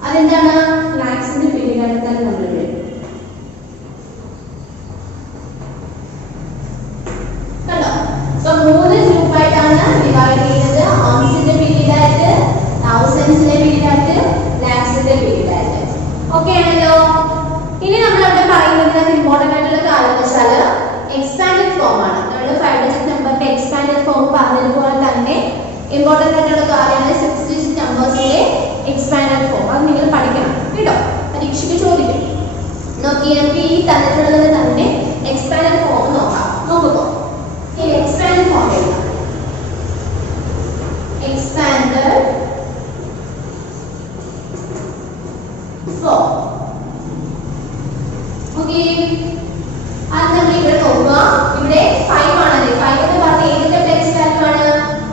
അതെന്താണ്, ലാക്സിന്റെ പീരീഡ് ആയിട്ട് തന്നെ നമ്മൾ കണ്ടോ. സോ 3 ഗ്രൂപ്പായിട്ടാണ് ഡിവൈഡ് ചെയ്യുന്നത്, ഓൺസിന്റെ പീരീഡ് ആയിട്ട്, തൗസൻഡ്സിന്റെ പീരീഡ് ആയിട്ട്, ലാക്സിന്റെ പീരീഡ് ആയിട്ട്. ഓക്കെ ആണല്ലോ. ഇനി നമ്മൾ അവിടെ പറയുന്നത് ഇമ്പോർട്ടന്റ് ആയിട്ടുള്ള കാര്യം എന്ന് വെച്ചാൽ എക്സ്പാൻഡഡ് ഫോം ആണ്. നമ്മൾ 5 ഡിജിറ്റ് നമ്പറിന്റെ എക്സ്പാൻഡഡ് ഫോം പറഞ്ഞതുപോലെ തന്നെ ഇമ്പോർട്ടന്റ് ആയിട്ടുള്ള കാര്യമാണ് 6 ഡിജിറ്റ് നമ്പേഴ്സിന്റെ എക്സ്പാൻഡഡ് ഫോം. അത് നിങ്ങൾ പഠിക്കണം കേട്ടോ, പരീക്ഷയ്ക്ക് ചോദിക്കും. നോക്കി, നമുക്ക് ഈ തന്നിട്ടുള്ളത് തന്നെ എക്സ്പാൻഡഡ് ഫോം നോക്കാം. നോക്കുമ്പോ ഈ എക്സ്പാൻഡഡ് ഫോം എഴുതാം, എക്സ്പാൻഡഡ് ഫോം. ഓക്കെ, അത് നമ്മൾ ഇവിടെ നോക്കുക, ഇവിടെ 5 ആണല്ലേ, 5 എന്ന് പറഞ്ഞ ഏതിന്റെ പ്ലേസ് വാല്യൂ ആണ്,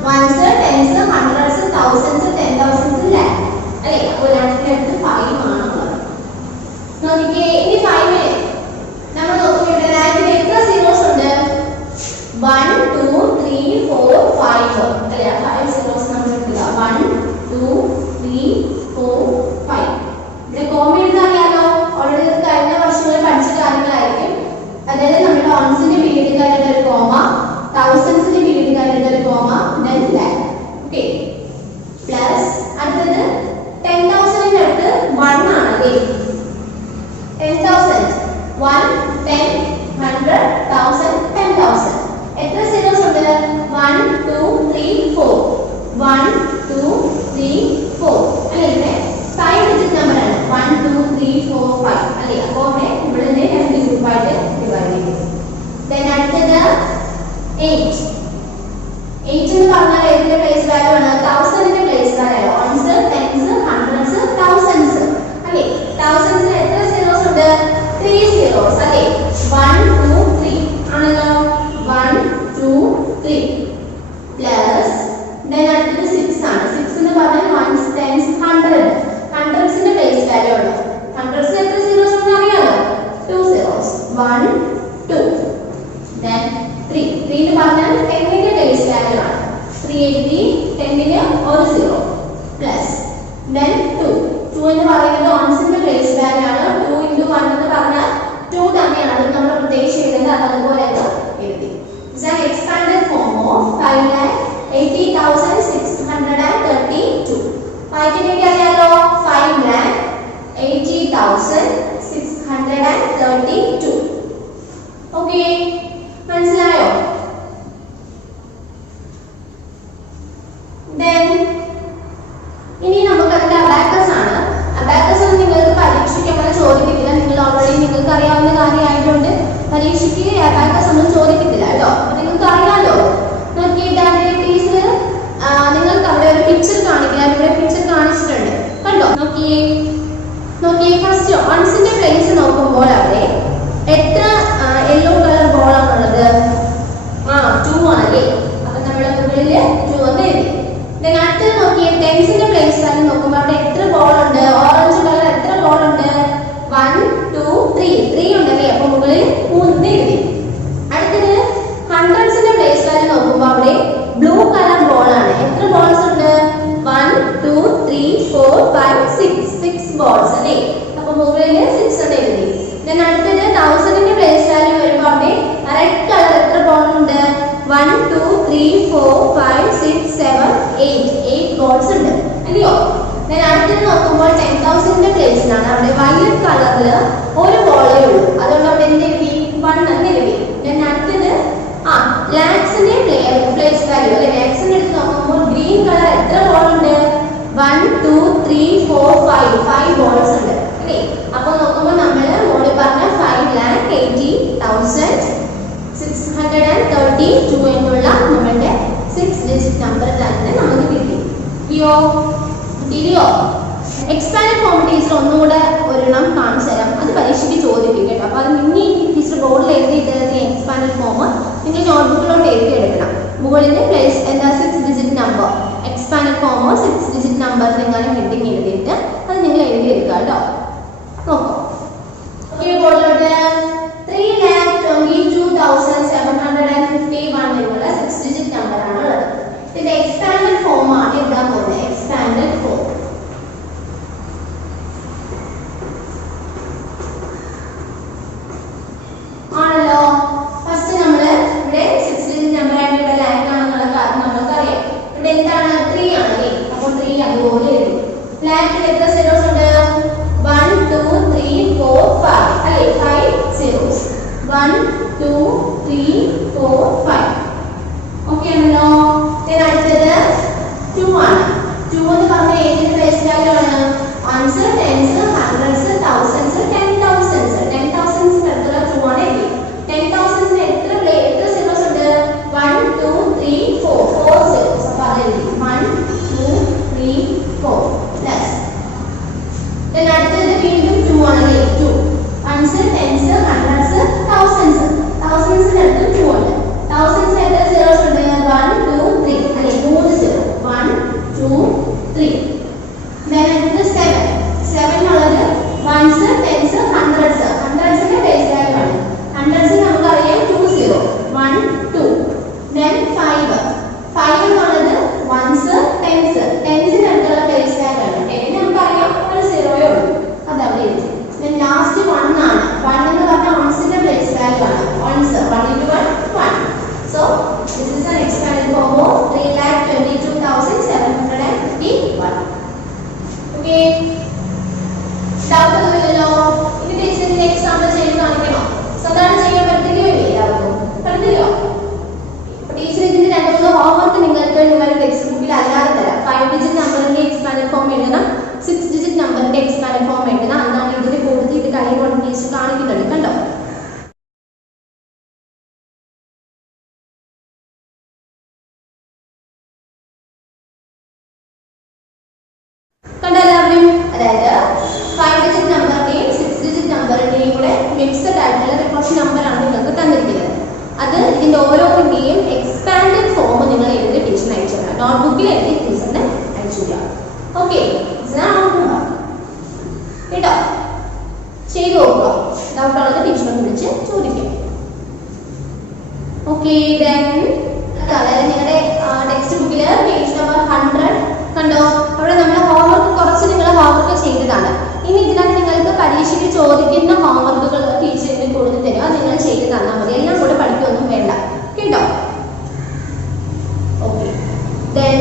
ones, tens, hundreds, thousands, 10,000s, lakh അല്ലേ. അപ്പോൾ ലാക്കിന്റെ അടുത്ത് 5 ആണുള്ളത്. നോക്കിക്കേ, ഇനി 5 നമ്മൾ നോക്കുമ്പോൾ ഇവിടെ ലാക്കിന് എത്ര സീറോസ് ഉണ്ട്, 1 2 3 4 5 അല്ലേ, 5 സീറോസ് നമ്മൾ എടുക്കുക, 1 2 3 4 5. ഇവിടെ കോമ എഴുതാറിയാലോ, ഓൾറെഡി കഴിഞ്ഞ വർഷങ്ങളിൽ പഠിച്ച കാര്യങ്ങളായിരിക്കും. അതായത് നമ്മുടെ ഓൺസിന്റെ പീരീഡ് കഴിഞ്ഞിട്ട് ഒരു കോമ, തൗസൻഡ്സിന്റെ പീരീഡ് കഴിഞ്ഞിട്ട് ഒരു comma, then lakh. Okay, plus അടുത്തത് 10,000ന്റെ അടുത്ത് 1 ആണല്ലേ, 10,000 1 10 100 1000 10,000 എത്ര സീറോസ് ഉണ്ട്, 1 2 3 4 1 2 3 4 അല്ലേ. ഇവിടെ 5 ഡിജിറ്റ് നമ്പർ ആണ്, 1 2 3 4 5 അല്ലേ. അപ്പോൾ ഇവിടെ 2 ഗ്രൂപ്പായിട്ട് ഡിവൈഡ് ചെയ്യും. ദെൻ അടുത്തത് 8 എന്ന് പറഞ്ഞാൽ ഏതിന്റെ പ്ലേസ് വാല്യൂ ആണ്, 1000ന്റെ place value. Ones, tens, hundreds, thousands അല്ലേ. തൗസൻഡ്സിൽ എത്ര സീറോസ് ഉണ്ട്, 3 സീറോസ് അല്ലേ, 1 2 3 ആണല്ലോ, 1 2 3 പ്ലസ് ദെൻ അടുത്തത് 6 ആണ്. 6 എന്ന് പറഞ്ഞാൽ വൺസ്, ടെൻസ്, 100 ഹൺഡ്രഡ്സിന്റെ പ്ലേസ് വാല്യൂ ഉണ്ട്. ഹൺഡ്രഡ്സിൽ എത്ര സീറോസ് ഉണ്ടെന്ന് അറിയാമോ, 2 സീറോസ്, 1 2 ദെൻ 3 എന്ന് പറഞ്ഞാൽ 10 ന്റെ ബേസ് വാല്യൂ ആണ്. 3 എഴുതി 10 ന് ഒരു 0 പ്ലസ് then 2 എന്ന് പറയുന്നത് ഓൺസിന്റെ ബേസ് വാല്യൂ ആണ്. 2 × 1 എന്ന് പറഞ്ഞാൽ 2 തന്നെയാണ്. അത് നമ്മൾ പ്രത്യേകിച്ച് എഴുതുന്നത് അതുപോലെ എഴുതി. It's an expanded form of 5,80,632. ആയിട്ട് വേണ്ടി അറിയാലോ 5,80,632. ഓക്കേ, മനസ്സിലായോ? then ഇനി നമുക്ക് അതിന്റെ അബാക്കസ് ആണ്. അബാക്കസ് നിങ്ങൾക്ക് പരീക്ഷയ്ക്ക് അങ്ങനെ ചോദിക്കത്തില്ല. നിങ്ങൾ ഓൾറെഡി നിങ്ങൾക്ക് അറിയാവുന്ന കാര്യമായതുകൊണ്ട് പരീക്ഷയ്ക്ക് അബാക്കസ് ഒന്നും ചോദിക്കത്തില്ല കേട്ടോ. അപ്പൊ നിങ്ങൾക്ക് അറിയാലോ. നോക്കിയേ, ഡയബറ്റീസിൽ നിങ്ങൾക്ക് അവിടെ ഒരു പിക്ചർ കാണിക്കാം. ഇവിടെ പിക്ചർ കാണിച്ചിട്ടുണ്ട് കണ്ടോ. നോക്കിയേ ഫസ്റ്റ് ഓൺസിന്റെ പ്ലേസ് നോക്കുമ്പോൾ അവിടെ എത്ര യെല്ലോ കളർ ബോൾ ആണുള്ളത്? 2 ആണല്ലേ. അപ്പൊ നമ്മുടെ മുകളിൽ 2 എന്ന് എഴുതി. അടുത്ത് നോക്കിയേ ടെൻസിന്റെ പ്ലേസ് വാല്യൂ നോക്കുമ്പോൾ അവിടെ എത്ര ബോൾ ഉണ്ട്? ഓറഞ്ച് കളർ എത്ര ബോൾ ഉണ്ട്? 1 2 3 ഉണ്ടല്ലേ. അപ്പൊ മുകളിൽ 3 എഴുതി. അടുത്തത് ഹൺഡ്രഡ്സിന്റെ പ്ലേസ് വാല്യൂ നോക്കുമ്പോൾ അവിടെ ബ്ലൂ കളർ ബോൾ ആണ്. എത്ര ബോൾസ് ഉണ്ട്? 1 2 3 4 5 6 ബോൾസ് അല്ലേ. അപ്പൊ മുകളിൽ 6 എന്ന് എഴുതി. അടുത്തത് തൗസൻഡിന്റെ പ്ലേസ് വാല്യൂ വരുമ്പോൾ അവിടെ റെഡ് കളർ എത്ര ബോൾ ഉണ്ട്? 1 2 3 4 5 6 7 8 ബോൾസ് ഉണ്ട് അല്ലയോ. അടുത്തത് നോക്കുമ്പോൾ 10,000ന്റെ പ്ലേസിലാണ്. അവിടെ വയലറ്റ് കളറിൽ ഒരു ബോളേ ഉള്ളൂ. അതുകൊണ്ട് അവിടെ എന്ത് എഴുതി? 1 എന്ന് എഴുതി. അടുത്തത് ലാക്സിന്റെ പ്ലേസ് വാല്യൂ അല്ലെ. ലാക്സിന്റെ എടുത്ത് നോക്കുമ്പോൾ ഗ്രീൻ കളർ എത്ര ബോൾ ഉണ്ട്? 1 2 3 4 5 ബോൾസ് ഉണ്ട് അല്ലേ. അപ്പൊ നോക്കുമ്പോൾ നമ്മൾ മോളിൽ പറഞ്ഞ 5,80,632 എന്നുള്ള നമ്മളുടെ 6 ഡിജിറ്റ് നമ്പർ തന്നെ നമുക്ക് കിട്ടി. കിട്ടിയോ? എക്സ്പാൻഡ് ഫോം ടീച്ചർ ഒന്നുകൂടെ ഒരെണ്ണം കാണിച്ചു തരാം. അത് പരീക്ഷയ്ക്ക് ചോദിക്കും കേട്ടോ. അപ്പൊ അത് ഇനി ടീച്ചർ ബോർഡിൽ എഴുതിയിട്ട് എക്സ്പാൻഡ് ഫോം നിങ്ങൾ നോട്ട്ബുക്കിലോട്ട് എഴുതി എടുക്കണം. മുകളിൽ പ്ലേസ് എന്താ 6 digit number expand form 6 digit number നിങ്ങൾ ഹെഡിങ് എഴുതിയിട്ട് അത് നിങ്ങൾ എഴുതി എടുക്കുക കേട്ടോ. നോക്കാം. ബോർഡിലോട്ട് 3,22,751 എന്നുള്ള 6 ഡിജിറ്റ് നമ്പർ ആണ് ഉള്ളത്. ഇത് എക്സ്പാൻഡ് ഫോം ആണ് എഴുതാൻ പോകുന്നത്. എക്സ്പാൻഡ് ഫോം ആണല്ലോ. ഫസ്റ്റ് നമ്മൾ ഇവിടെ 6 ഡിജിറ്റ് നമ്പർ ആയിട്ട് ഇവിടെ ലാക്ക് ആണെന്നുള്ള കാര്യം നമ്മൾക്ക് അറിയാം. ഇവിടെ എന്താണ്? 3 ആണല്ലേ. അപ്പോൾ 3 അതുപോലെ എഴുതി. ലാക്കിൽ എത്ര സീറോസ് ഉണ്ട്? 1 2 3 4 5 അല്ലേ. 5 സീറോസ്. 1 2 3 4 5. ഓക്കേ ആണല്ലോ. അടുത്തത് 2 ആണ്. 2 എന്ന് പറഞ്ഞാൽ ഏതിന്റെ പ്ലേസ് വാല്യൂ ആണ്? ones, tens, hundreds, thousands, 10,000s. 10,000s എത്ര 2 ആണ് എഴുതി. 10,000s എത്ര സീറോസ് ഉണ്ട്? 1 2 3 4 സീറോസ്. അപ്പോൾ അത് എഴുതി 1 2 3 4 പ്ലസ്. അടുത്തത് വീണ്ടും 2 ആണല്ലേ. 2 ones, tens, hundreds, thousands. thousands അടുത്ത് 2 ഉണ്ട്. thousands എത്ര സീറോസ് ഉണ്ട്? 1 2 3 അല്ലേ. 3 സീറോ. 1 2 3. അടുത്തത് 7 ഉള്ളത് ones, tens, hundreds. hundreds-ന്റെ ബേസ് വാല്യൂ ആണ്. hundreds നമുക്കറിയാം 2 0 1 2. 5 എന്നുള്ളത് ones, tens. tens-ന്റെ അടുത്തുള്ള ബേസ് വാല്യൂ ആണ്. 10 നമുക്കറിയാം ഒരു 0 ഉള്ളൂ. അത് അവിടെ എഴുതി. ലാസ്റ്റ് 1 ആണ്. 1 എന്ന് പറഞ്ഞാൽ ones-ന്റെ ബേസ് വാല്യൂ ആണ്. ones 1 into 1 1. So this is an expanded form of 3,22,751. Okay. Doubt ഒന്നുമില്ലല്ലോ. ഇനി ടീച്ചറിന്റെ എക്സാമ്പിൾ ചെയ്ത് കാണിക്കണോ? സാധാരണ ചെയ്യാൻ പറ്റില്ലയോ? എല്ലാവർക്കും പറ്റില്ലയോ? ടീച്ചർ ഇതിന്റെ 2-3 ഹോംവർക്ക് നിങ്ങൾക്ക് നിങ്ങളുടെ ടെക്സ്റ്റ് ബുക്കിൽ അല്ലാതെ തരാം. 5 ഡിജിറ്റ് നമ്പറിന്റെ എക്സ്പാൻഡ് ഫോം എഴുതണം, 6 ഡിജിറ്റ് നമ്പറിന്റെ എക്സ്പാൻഡ് ഫോം എഴുതണം. അതാണ് ഇതിന്റെ കൂടുതൽ ഇത് കൈ കൊണ്ട് ടീച്ചർ കാണിക്കുന്നുണ്ട്. കണ്ടോ? കണ്ടെല്ലാവരും. അതായത് 5 ഡിജിറ്റ് നമ്പറിന്റെയും 6 ഡിജിറ്റ് നമ്പറിന്റെയും കൂടെ മിക്സഡ് ആയിട്ടുള്ള റിക്കോർഡ് നമ്പർ ആണ് നിങ്ങൾക്ക് തന്നിരിക്കുന്നത്. അത് ഇതിന്റെ ഓരോന്നിന്റെയും എക്സ്പാൻഡഡ് ഫോം നിങ്ങൾ എഴുതി ടീച്ചറിന് അയച്ചു തരാം. നോട്ട്ബുക്കിൽ എഴുതി ടീച്ചറിന് അയച്ചു തരാം. ഓക്കെ, കേട്ടോ? ചെയ്തു നോക്കുക. ഡൗട്ട് ഉള്ളത് ടീച്ചറിനെ വിളിച്ച് ചോദിക്കാം. ഓക്കെ ദെൻ അതായത് നിങ്ങളുടെ ടെക്സ്റ്റ് ബുക്കിൽ പേജ് നമ്പർ 100 കണ്ടോ? അവിടെ നമ്മൾ ഹോംവർക്ക് കുറച്ച് നിങ്ങൾ ഹോംവർക്ക് ചെയ്തതാണ്. ഇനി ഇതിനകത്ത് നിങ്ങൾക്ക് പരീക്ഷയ്ക്ക് ചോദിക്കുന്ന ഹോംവർക്കുകൾ ടീച്ചറിന് കൊടുത്തു തരും. അത് നിങ്ങൾ ചെയ്ത് തന്നാൽ മതി. എല്ലാം കൂടെ പഠിക്കൊന്നും വേണ്ട കേട്ടോ. ഓക്കെ ദെൻ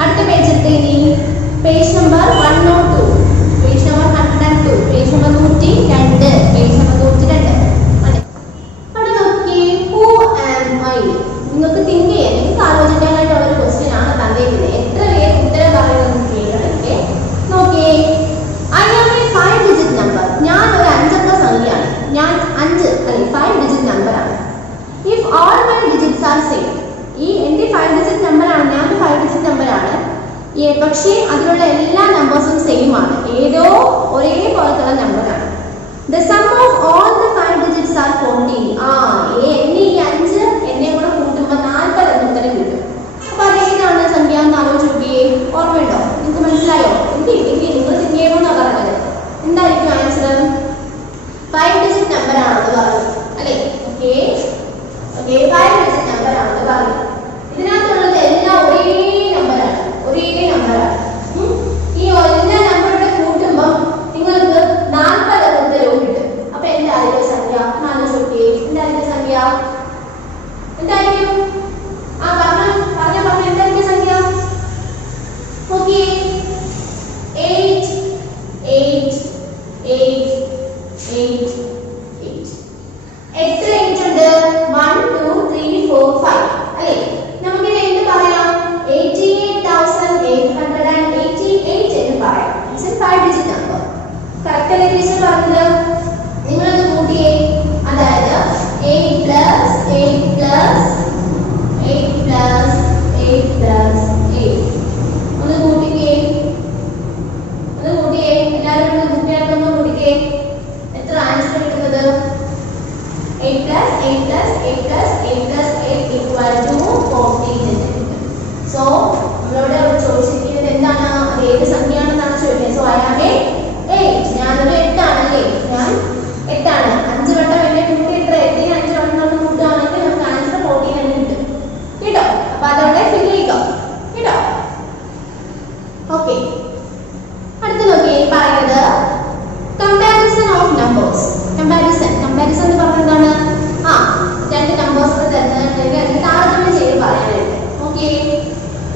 അടുത്ത പേജ് എടുത്ത് ഇനി page number 102, page number 102, page number 102, page number 102. അവിടെ നോക്കിയേ, ഹൂ ആം ഐ. നിങ്ങൾക്ക് തിങ്ക് ചെയ്യാൻ, നിങ്ങൾക്ക് ആലോചിക്കാനായിട്ടുള്ള ഒരു ക്വസ്റ്റ്യൻ ആണ് തന്നിരിക്കുന്നത്. എത്ര പേര് ഉത്തരം പറയുന്നത് കേൾക്കണേ. നോക്കിയേ, I am a 5 digit number. ഞാൻ ഒരു 5 അക്ക സംഖ്യയാണ്. ഞാൻ 5 അല്ലെ 5 ഡിജിറ്റ് നമ്പർ ആണ്. If all my digits are same. ഈ എന്റെ 5 ഡിജിറ്റ് നമ്പർ ആണ്, ഞാൻ 5 ഡിജിറ്റ് നമ്പർ ആണ്. പക്ഷേ അതിലുള്ള എല്ലാ നമ്പേഴ്സും സെയിം ആണ്, ഏതോ ഒരേപോലത്തുള്ള നമ്പറാണ്. The sum of all the 5 digits R 40. എന്നെ ഈ 5 എന്നെ കൂടെ കൂട്ടുമ്പോൾ 40 എന്ന് ഉത്തരം കിട്ടും. അപ്പൊ അതേതാണ് സംഖ്യ എന്ന് ആലോചിച്ച് നോക്കിയേ. ഓർമ്മയുണ്ടോ? നിങ്ങൾക്ക് മനസ്സിലായോ? എനിക്ക് നിങ്ങൾ തിങ്ക് ചെയ്യണമെന്നാണ് പറഞ്ഞത്. എന്തായിരിക്കും ആൻസർ? 5 ഡിജിറ്റ് നമ്പർ ആണെന്ന് പറഞ്ഞു അല്ലേ? ഓക്കെ 5 ഡിജിറ്റ് നമ്പർ ആണെന്ന് പറഞ്ഞു. ഇതിനകത്തുള്ളത് എല്ലാം ഒരേ നമ്പറാണ്. ഈ എല്ലാ നമ്പറുടെ കൂട്ടുമ്പോൾ നിങ്ങൾക്ക് 40 ഉത്തരവും കിട്ടും. അപ്പൊ എന്തായിരിക്കും സംഖ്യ? എന്തായിരിക്കും സംഖ്യ? എന്തായിരിക്കും? പറഞ്ഞ എന്തായിരിക്കും സംഖ്യ? ഓക്കെ 8 8 8 8 8. എത്ര 8 ഉണ്ട്? 1 2 3 4 5 അല്ലേ? നമുക്ക് ഇത് എന്ത് പറയാം? 88,888 എന്ന് പറയാം. It's A 5 digit number. Correct അല്ലേ ടീച്ചർ പറഞ്ഞത്? നിങ്ങൾ ഇത് കൂട്ടിയേ. അതായത് 8 പ്ലസ് 8 പ്ലസ് 8 പ്ലസ് 8 പ്ലസ് 8. ഒന്ന് കൂട്ടിക്കേ. എല്ലാവരും ഒന്ന് കൂട്ടിയായിട്ടൊന്ന് കൂട്ടിക്കേ. എത്ര ആൻസർ കിട്ടുന്നത്? 8 plus 8 plus 8 plus 8 plus 8 equal to 14. So നമ്മളോട് ചോദിച്ചിരിക്കുന്നത് എന്താണ്? അത് ഏത് സംഖ്യയാണെന്നാണ് ചോദിക്കുന്നത്. So I am a 8. ഞാനൊരു 8 ആണല്ലേ? ഞാൻ 8 ആണ്. 5 വട്ടം എന്നെ കൂട്ടി എത്ര? 8 ന് 5 വട്ടം നമ്മൾ കൂട്ടുകയാണെങ്കിൽ നമുക്ക് ആൻസർ 14 എന്ന് കിട്ടും കേട്ടോ. അപ്പൊ അതോടെ ഫിൽ ചെയ്യുക കേട്ടോ. ഓക്കെ അടുത്ത നോക്കിയേ, പറയുന്നത് കമ്പാരിസൺ ഓഫ് നമ്പേഴ്സ്. കമ്പാരിസൺ എന്ന് പറഞ്ഞാൽ എന്താണ്? രണ്ട് നമ്പേഴ്സ് തരുന്നതിന് അതിന് താരതമ്യം ചെയ്ത് പറയാനായിട്ട്. Okay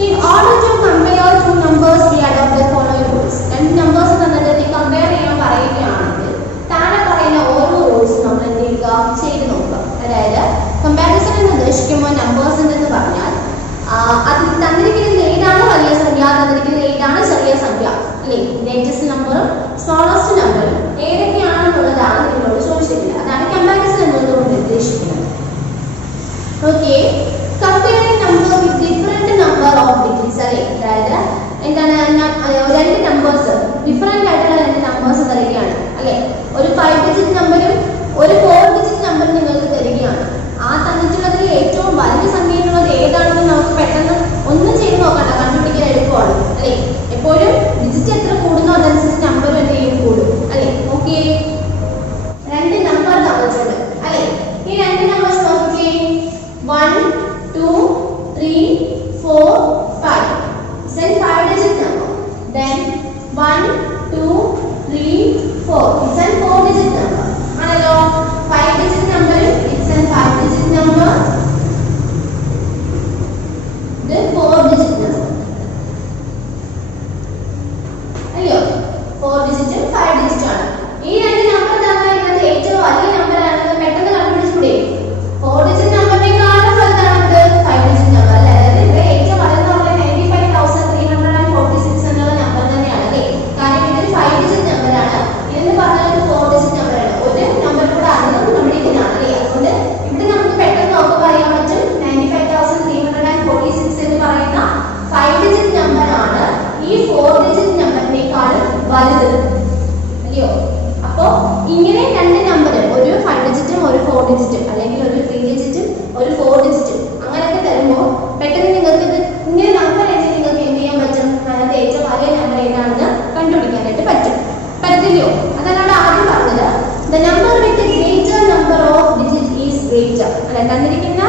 in order to compare two numbers we adopt the following rules. രണ്ട് നമ്പേഴ്സ് തന്നിട്ട് നീ കമ്പയർ ചെയ്യാൻ പറയുകയാണെങ്കിൽ താഴെ പറയുന്ന ഓരോ റൂൾസും നമ്മൾ എന്ത് ചെയ്യുക? ചെയ്ത് നോക്കുക. അതായത് കമ്പാരിസൺ എന്ന് ഉദ്ദേശിക്കുമ്പോൾ നമ്പേഴ്സ് എന്ന് പറഞ്ഞാൽ അതിൽ തന്നിരിക്കുന്നത് ഏതാണ് വലിയ സംഖ്യ, തന്നിരിക്കുന്നത് ഏതാണ് ചെറിയ സംഖ്യ അല്ലേ? ലേറ്റസ്റ്റ് നമ്പറും സ്മോളസ്റ്റ് നമ്പറും ഏതൊക്കെയാണെന്നുള്ളതാണ് നിങ്ങളോട് ചോദിച്ചിട്ടില്ല. അതാണ് കമ്പാരിസൺ എന്നതുകൊണ്ട് ഉദ്ദേശിക്കുന്നത്. Okay comparing number with different number of digits അല്ലേ? അതായത് എന്താണ്? രണ്ട് നമ്പേഴ്സ് ഡിഫറെന്റ് ആയിട്ടുള്ള രണ്ട് നമ്പേഴ്സ് തരികയാണ് അല്ലേ? ഒരു 5 ഡിജിറ്റ് നമ്പറും ഒരു 4 ഡിജിറ്റ് നമ്പറും നിങ്ങൾക്ക് തരികയാണ്. ആ തന്നിട്ടുള്ളതിൽ ഏറ്റവും വലിയ സംഖ്യയുള്ളത് ഏതാണെന്ന് നമുക്ക് പെട്ടെന്ന് ഒന്നും ചെയ്ത് നോക്കണ്ട, കണ്ടുപിടിക്കാൻ എളുപ്പമാണ് അല്ലേ? എപ്പോഴും ഡിജിറ്റ് എത്ര കൂടുന്നോ അതനുസരിച്ച് നമ്പറും എന്ത് ചെയ്യും? കൂടും അല്ലേ? ഓക്കെ രണ്ട് നമ്പർ തന്നിട്ടുണ്ട് അല്ലേ? ഈ രണ്ട് നമ്പേഴ്സ് നോക്കിയേ. 1 2 3 4 5. It's a 5 digit number. Then 1 2 3 4. It's a 4 digit number. ആണല്ലോ? 5 digit number. It's a 5 digit number. The 4 digit number. അയ്യോ 4 digit 5 digit ആണ്. ഈ രണ്ട് നമ്പർ തന്നാൽ ഇതിനകത്ത് ഏറ്റവും വലിയ നമ്പർ ആണെന്ന് പെട്ടെന്ന് കണ്ടുപിടിച്ചൂടെ? 4 digit നമ്പറിനേക്കാളും വലുതാണ് 5 digit നമ്പർ അല്ലേ? അതായത് ഇവിടെ ഏറ്റവും വലുതെന്ന് പറഞ്ഞാൽ 95,346 എന്നുള്ള നമ്പർ തന്നെയാണ് അല്ലേ? കാരണം ഇതൊരു 5 digit നമ്പറാണ്. ഇതെന്ന് പറഞ്ഞാൽ ഒരു 4 digit നമ്പറാണ്. ഒരു നമ്പർ കൂടെ അധികം നമ്മുടെ ഇതിനാണ് അല്ലേ? അതുകൊണ്ട് ഇവിടെ നമുക്ക് പെട്ടെന്ന് നോക്കുമ്പോൾ അറിയാൻ പറ്റും 95,346 എന്ന് പറയുന്ന 5 digit നമ്പറാണ് ഈ 4 digit നമ്പറിനേക്കാളും വലുത് അല്ലയോ? അപ്പോ ഇങ്ങനെ രണ്ട് നമ്പർ, ഒരു 5 ഡിജിറ്റും ഒരു 4 ഡിജിറ്റും അല്ലെങ്കിൽ ഒരു 3 ഡിജിറ്റും ഒരു 4 ഡിജിറ്റും അങ്ങനെയൊക്കെ തരുമ്പോൾ പെട്ടെന്ന് നിങ്ങൾക്ക് ഇത് ഇങ്ങനെ നമ്പർ എഴുതി നിങ്ങൾക്ക് എന്ത് ചെയ്യാൻ പറ്റും? അതിനകത്ത് ഏറ്റവും വലിയ നമ്പർ ഏതാണെന്ന് കണ്ടുപിടിക്കാനായിട്ട് പറ്റില്ലയോ? അതാണ് അവിടെ ആദ്യം പറഞ്ഞത്. The number with the greater number of digits is greater. അല്ലെ? തന്നിരിക്കുന്ന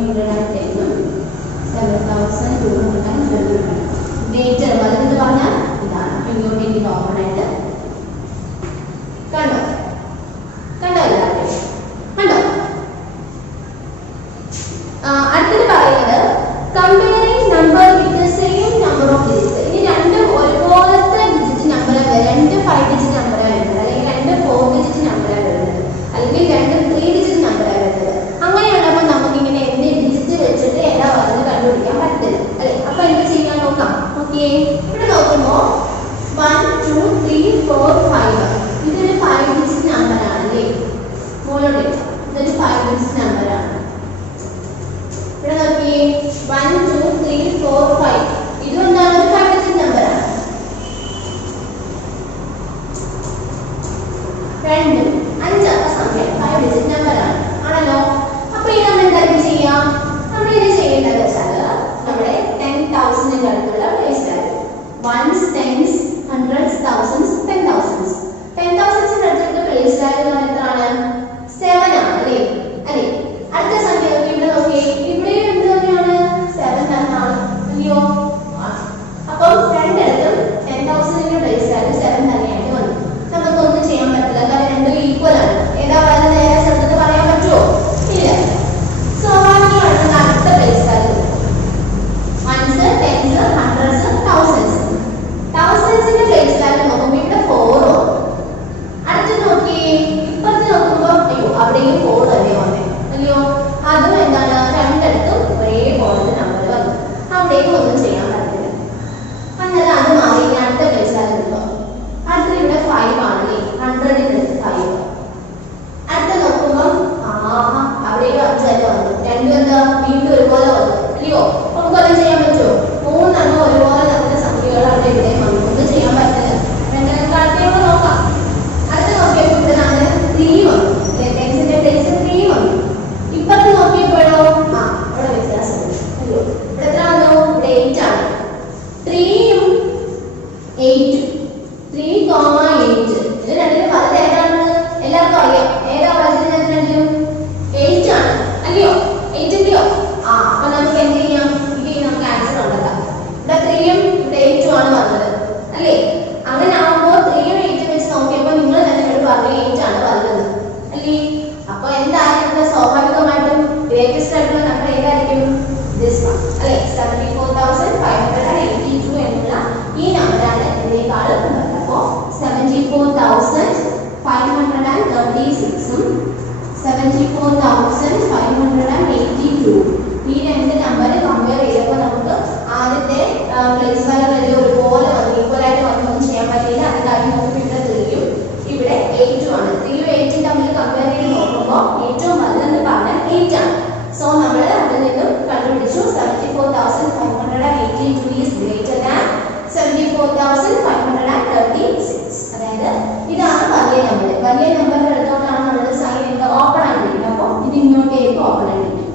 310 7220 ഗ്രേറ്റർ വലുത് പറഞ്ഞാൽ ഇതാണ് ഇങ്ങോട്ട് ഇതിന് ഓപ്പൺ ആയിട്ട് കണ്ടോ കണ്ടോ എല്ലാവരും കണ്ടോ. അടുത്തത് പറയുന്നത് comparing number with the same number of digits. ഇനി രണ്ടും ഒരുപോലത്തെ ഡിജിറ്റ് നമ്പറാണ്, രണ്ട് 5 ഡിജിറ്റ് നമ്പറാണ് വരുന്നത്, അല്ലെങ്കിൽ രണ്ട് 4 ഡിജിറ്റ് നമ്പറാണ് വരുന്നത്, അല്ലെങ്കിൽ രണ്ട് 3 ഡിജിറ്റ് നമ്പറാണ് വരുന്നത്. അങ്ങനെയുള്ളപ്പോൾ നമുക്ക് ഇങ്ങനെ എന്ത് ഡിജിറ്റ് വെച്ചിട്ട് ഏതാ വരുന്നത് കണ്ടുപിടിക്കാൻ പറ്റില്ല അല്ലെ. അപ്പൊ എന്ത് ചെയ്യാൻ നോക്കാം. ഓക്കെ, ഇവിടെ നോക്കുമ്പോൾ 1 2 3 4 5 ഇതൊരു 5 ഡിജിറ്റ് നമ്പറാണ് അല്ലേ. മോളോട് ഇതൊരു 5 ഡിജിറ്റ് നമ്പറാണ്. ഇവിടെ നോക്കിയേ 1 2 3 4 5 ഇതും എന്താണ് ഒരു 5 ഡിജിറ്റ് നമ്പറാണ്. രണ്ട് 5 അക്ക സംഖ്യ 5 ഡിജിറ്റ് നമ്പറാണ് ആണല്ലോ. അപ്പൊ ഇത് നമ്മൾ എന്തായാലും ചെയ്യാം. നമ്മൾ ഇത് ചെയ്യേണ്ടത് വെച്ചാൽ നമ്മുടെ 10,000 അടുത്തുള്ള place value ones tens hundreds thousands 10,000s 10,000 അടുത്തുള്ള പ്ലേസ് വാല്യൂ എത്രയാണ് 7 ആണ് അല്ലേ. അല്ലേ അടുത്ത സംഖ്യ ഇവിടെ നോക്കിയേ ഇവിടെ എന്ത് തന്നെയാണ് 7 തന്നെയാണ് അല്ലയോ. അപ്പം രണ്ടിടത്തും 10,000 പ്ലേസ് വാല്യൂ 7 തന്നെയായിട്ട് വന്നു. നമുക്കൊന്നും ചെയ്യാൻ പറ്റില്ല, കാരണം രണ്ടും ഈക്വൽ ആണ്. ഏതാ വരുന്നത് ഏതാ സ്ഥലത്ത് പറയാൻ പറ്റുമോ? ഇല്ല. സ്വാഭാവികമായിട്ടുള്ള അടുത്ത place value ones tens hundreds thousands thousandsന്റെ പ്ലേസ് വാല്യൂ നോക്കുമ്പോൾ ഇവിടെ 4 ആണ്. അടുത്ത് നോക്കിയേ ഇപ്പുറത്ത് നോക്കുമ്പോൾ അയ്യോ അവിടെയും 4 തന്നെ വന്നേ അല്ലയോ. അതും എന്താണ് രണ്ടിടത്തും ഒരേപോലത്തെ നമ്പർ വന്നു. അവിടേക്കും ഒന്നും ചെയ്യാൻ പറ്റില്ല. അന്നേരം അത് മാറി അടുത്ത പ്ലേസ് വാല്യൂ കിട്ടും. അടുത്തത് ഇവിടെ 5 ആണല്ലേ, 100ന്റെ 5. അടുത്ത നോക്കുമ്പോൾ അവിടെയും 5 തന്നെ വന്നു. രണ്ടും എന്താ വീണ്ടും ഒരുപോലെ വന്നു അല്ലയോ. നമുക്കൊന്നും ചെയ്യാൻ പറ്റുമോ? 3 എണ്ണം ഒരുപോലെ നമ്മുടെ സംഖ്യകൾ അവിടെ ഇവിടെ വന്നു. ഒന്നും ചെയ്യാൻ പറ്റില്ല. രണ്ടിനെക്കാളത്തേക്ക് നോക്കാം. അടുത്ത് നോക്കിയപ്പോൾ ഇവിടെ നമ്മൾ 3 വന്നു. ടെൻസിന്റെ പ്ലേസ് 3 വന്നു. ഇപ്പുറത്ത് നോക്കിയപ്പോഴോ അവിടെ വ്യത്യാസമുണ്ട് അല്ലയോ. ഇവിടെ എത്ര വന്നു? ഇവിടെ 8 ആണ്. 3ഉം 8ഉം 3,8 ഇത് രണ്ടിനും വലുത് ഏതാണെന്ന് എല്ലാവർക്കും അറിയാം. ഏതാ വലുത് രണ്ടിനും? 8 ആണ് അല്ലയോ. 8 ഇല്ലയോ. അപ്പൊ നമുക്ക് എന്ത് ചെയ്യാം? ഇത് നമുക്ക് ആൻസർ ഉണ്ടല്ലോ. ഇവിടെ 3ഉം ഇവിടെ 8ഉം ആണ് വന്നത് അല്ലേ. അങ്ങനെ ആവുമ്പോൾ 3ഉം 8ഉം വെച്ച് നോക്കിയപ്പോൾ നിങ്ങൾ തന്നെ ഇവിടെ പറഞ്ഞു 8 ആണ് വലുത് അല്ലേ. അപ്പൊ എന്തായാലും സ്വാഭാവികമായിട്ടും ഗ്രേറ്റസ്റ്റ് ആയിട്ടുള്ള നമ്പർ ഏതായിരിക്കും? ദിസ് വൺ അല്ലേ. 74,582 എന്നുള്ള ഈ നമ്പറാണ് ഇതിനേക്കാളും നല്ലത്. അപ്പോ 74,536ഉം 74,582 ഈ രണ്ട് നമ്പർ കമ്പയർ ചെയ്തപ്പോൾ നമുക്ക് ആദ്യത്തെ പ്ലേസ് വാല്യൂ ഒരുപോലെ വന്നു, ഈക്വൽ ആയിട്ട് വന്നൊന്നും ചെയ്യാൻ പറ്റില്ല. അത് കഴിഞ്ഞ് നോക്കുമ്പോൾ ഇവിടെ 3ഉം ഇവിടെ 8ഉം ആണ്. 3ഉം 8ഉം തമ്മിൽ കമ്പയർ ചെയ്ത് നോക്കുമ്പോൾ ഏറ്റവും വലുതെന്ന് പറഞ്ഞാൽ 8 ആണ്. സോ നമ്മൾ അതിൽ നിന്നും കണ്ടുപിടിച്ചു 74,582 is greater than 74,536. അതായത് ഇതാണ് വലിയ നമ്പർ. വലിയ നമ്പറിന്റെ അടുത്തോട്ടാണ് നമ്മുടെ സൈൻ എന്താ ഓപ്പൺ ആയിട്ടിരിക്കുന്നത്. അപ്പോൾ ഇത് ഇങ്ങോട്ടേക്ക് ഓപ്പൺ ആയിട്ടിരിക്കും.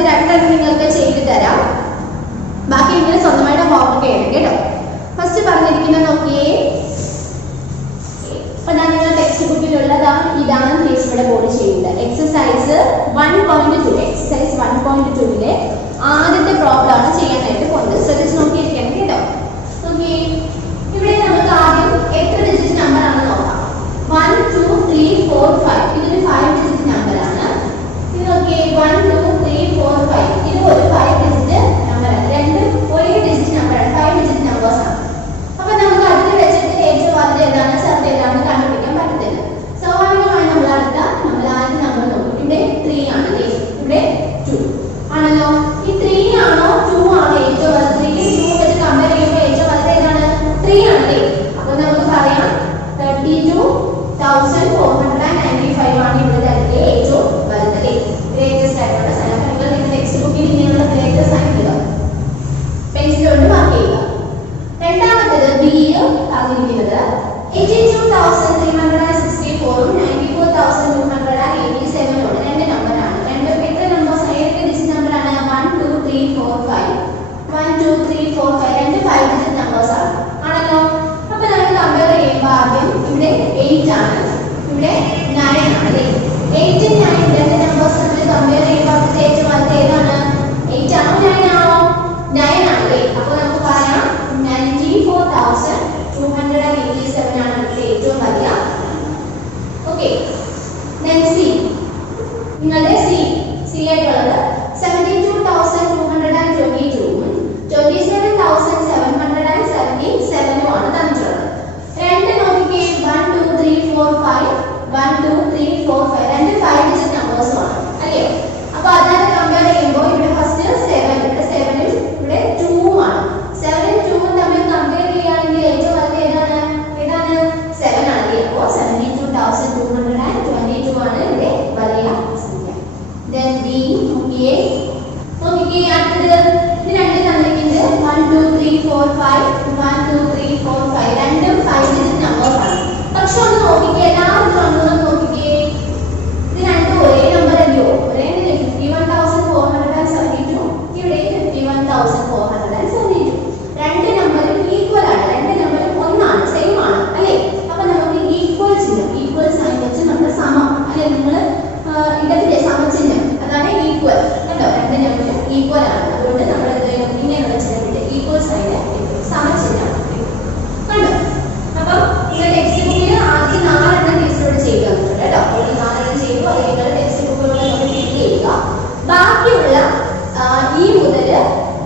ഫസ്റ്റ് രണ്ടെണ്ണം നിങ്ങൾക്ക് ചെയ്ത് തരാം, ബാക്കി നിങ്ങൾ സ്വന്തമായിട്ട് ഹോംവർക്ക് ചെയ്യണം കേട്ടോ. ഫസ്റ്റ് പറഞ്ഞിരിക്കുന്നത് നോക്കിയേ. അപ്പൊ ഞാൻ നിങ്ങൾ ടെക്സ്റ്റ് ബുക്കിലുള്ളതാണ്, ഇതാണ് കേസ് ഇവിടെ ബോർഡ് ചെയ്യുന്നത്. എക്സസൈസ് 1.2 എക്സസൈസ് 1.2 ആദ്യത്തെ പ്രോബ്ലം ആണ് ചെയ്യാനായിട്ട് പോകുന്നത്. ശ്രദ്ധിച്ച് നോക്കിയിരിക്കണം കേട്ടോ. നോക്കിയേ, ഇവിടെ നമുക്ക് ആദ്യം എത്ര ഡിജിറ്റ് നമ്പർ ആണ് നോക്കാം. 1 2 3 4 5 ഇതൊരു 5 ഡിജിറ്റ് നമ്പർ ആണ്. ഇത് നോക്കിയേ 1 2 3 4 5 ഇത് ഒരു 5 ഡിജിറ്റ് നമ്പർ ആണ്. രണ്ടും ഒരേ ഡിജിറ്റ് നമ്പർ ആണ്, 5 ഡിജിറ്റ് നമ്പേഴ്സ് ആണ്. അപ്പൊ നമുക്ക് അടുത്ത് വെച്ചിട്ട് ഏറ്റവും വലുത് ഏതാണ് ചെറുത് ഏതാണെന്ന് കണ്ടുപിടിക്കാൻ പറ്റത്തില്ല. സ്വാഭാവികമായി നമ്മൾ ആദ്യത്തെ നമ്പർ നോക്കും. ഇവിടെ 3 ആണ്, ഇവിടെ 2 ആണല്ലോ. ഈ 3 ആണോ 2 ആണോ ഏറ്റവും വലുത്? 3 2 വെച്ച് കമ്പയർ ചെയ്യുമ്പോൾ ഏറ്റവും വലുത് ഏതാണ്? 3 ആണ്. അപ്പൊ നമുക്ക് പറയാം 32,495 ആണ് ഇവിടെ ഏറ്റവും വലുത്. ഗ്രേറ്റസ്റ്റ് ആയിട്ടുള്ള സൈൻ. അപ്പൊ നിങ്ങൾ നിങ്ങളുടെ ടെക്സ്റ്റ് ബുക്കിൽ ഇങ്ങനെയുള്ള ഗ്രേറ്റസ്റ്റ് സൈൻ ഇടുക, പെൻസിൽ കൊണ്ട് മാർക്ക് ചെയ്യുക. രണ്ടാമത്തേത് ബി പറഞ്ഞിരിക്കുന്നത് 82,364 94,287 രണ്ട് നമ്പറാണ്. രണ്ട് എത്ര നമ്പേഴ്സ്? ഏതൊക്കെ ഡിജിറ്റ് നമ്പറാണ്? 1 2 3 4 5 1 2 3 4 5 രണ്ട് 5 ഡിജിറ്റ് നമ്പേഴ്സ് ആണ് ആണല്ലോ. അപ്പൊ നമ്മൾ കമ്പയർ ചെയ്യുമ്പോൾ ആദ്യം ഇവിടെ 8 ആണ്, ഇവിടെ 9 ആണ്. 8 9 രണ്ട് നമ്പേഴ്സ് നമ്മൾ കമ്പയർ ചെയ്യുമ്പോൾ അതിന്റെ ഏറ്റവും വലുത് ഏതാണ്? 8 ആണോ 9 ആണോ? 9 ആണ്. അപ്പോൾ നമുക്ക് പറയാം 94,287 ആണ് നമ്മുടെ ഏറ്റവും വലിയ. ഓക്കെ, നിങ്ങളുടെ സി ആയിട്ടുള്ളത് 72,222 27,777 ആണ് തന്നിട്ടുള്ളത്. രണ്ട് നോക്കിക്കേ 1 2 3 4 5 1 2 3 4 5 രണ്ട് 5 ഡിജിറ്റ് നമ്പേഴ്സും ആണ് അല്ലേ. അപ്പൊ അതായത് കമ്പയർ ചെയ്യുമ്പോൾ ഇവിടെ ഫസ്റ്റ് 7 ഇവിടെ 7 ഇവിടെ 2 ആണ്. 7 2 തമ്മിൽ കമ്പയർ ചെയ്യുകയാണെങ്കിൽ ഏറ്റവും വലുത് ഏതാണ്? 7 ആണ്. അപ്പോൾ 72,222 ആണ് ഇവിടെ വലിയ സംഖ്യ. Then B നോക്കിയേ അടുത്തത് ഇത് രണ്ട് തന്നിരിക്കുന്നത് 1 2 3 4 5 1 2 3 4 5 രണ്ടും 5 ഡിജിറ്റ് നമ്പേഴ്സ് ആണ്. പക്ഷെ ഒന്ന് നോക്കിക്കേ, എല്ലാവരും ഒന്ന് നോക്കിക്കേ, ഇത് രണ്ടും ഒരേ നമ്പർ അല്ലയോ? ഒരേ 51,472 ഇവിടെ 51,472 രണ്ട് നമ്പറും ഈക്വൽ ആണ്, രണ്ട് നമ്പറും ഒന്നാണ്, സെയിം ആണ് അല്ലേ. അപ്പൊ നമുക്ക് ഈക്വൽ ചിഹ്നം, ഈക്വൽ സൈൻ വെച്ച് നമ്മുടെ സമം അല്ലെ, നിങ്ങൾ ഇടത്തിലെ സമചിഹ്നം അതാണ് ഈക്വൽ കണ്ടോ. രണ്ട് നമ്പറും ഈക്വൽ ആണ്, അതുകൊണ്ട് നമ്മൾ ഇങ്ങനെയുള്ള ചിഹ്നത്തിന്റെ ഈക്വൽ സൈന് സമചിഹ്നം കണ്ടോ. അപ്പൊ നിങ്ങൾ ടെക്സ്റ്റ് ബുക്കിൽ ആദ്യം 4 ടീച്ചറോട് ചെയ്ത് തന്നിട്ടുണ്ട് കേട്ടോ. ഒരു 4 ചെയ്തു, അത് നിങ്ങൾ ടെക്സ്റ്റ് ബുക്കിലൂടെ നമ്മൾ ഫിൽ ചെയ്യുക. ബാക്കിയുള്ള ഈ മുതൽ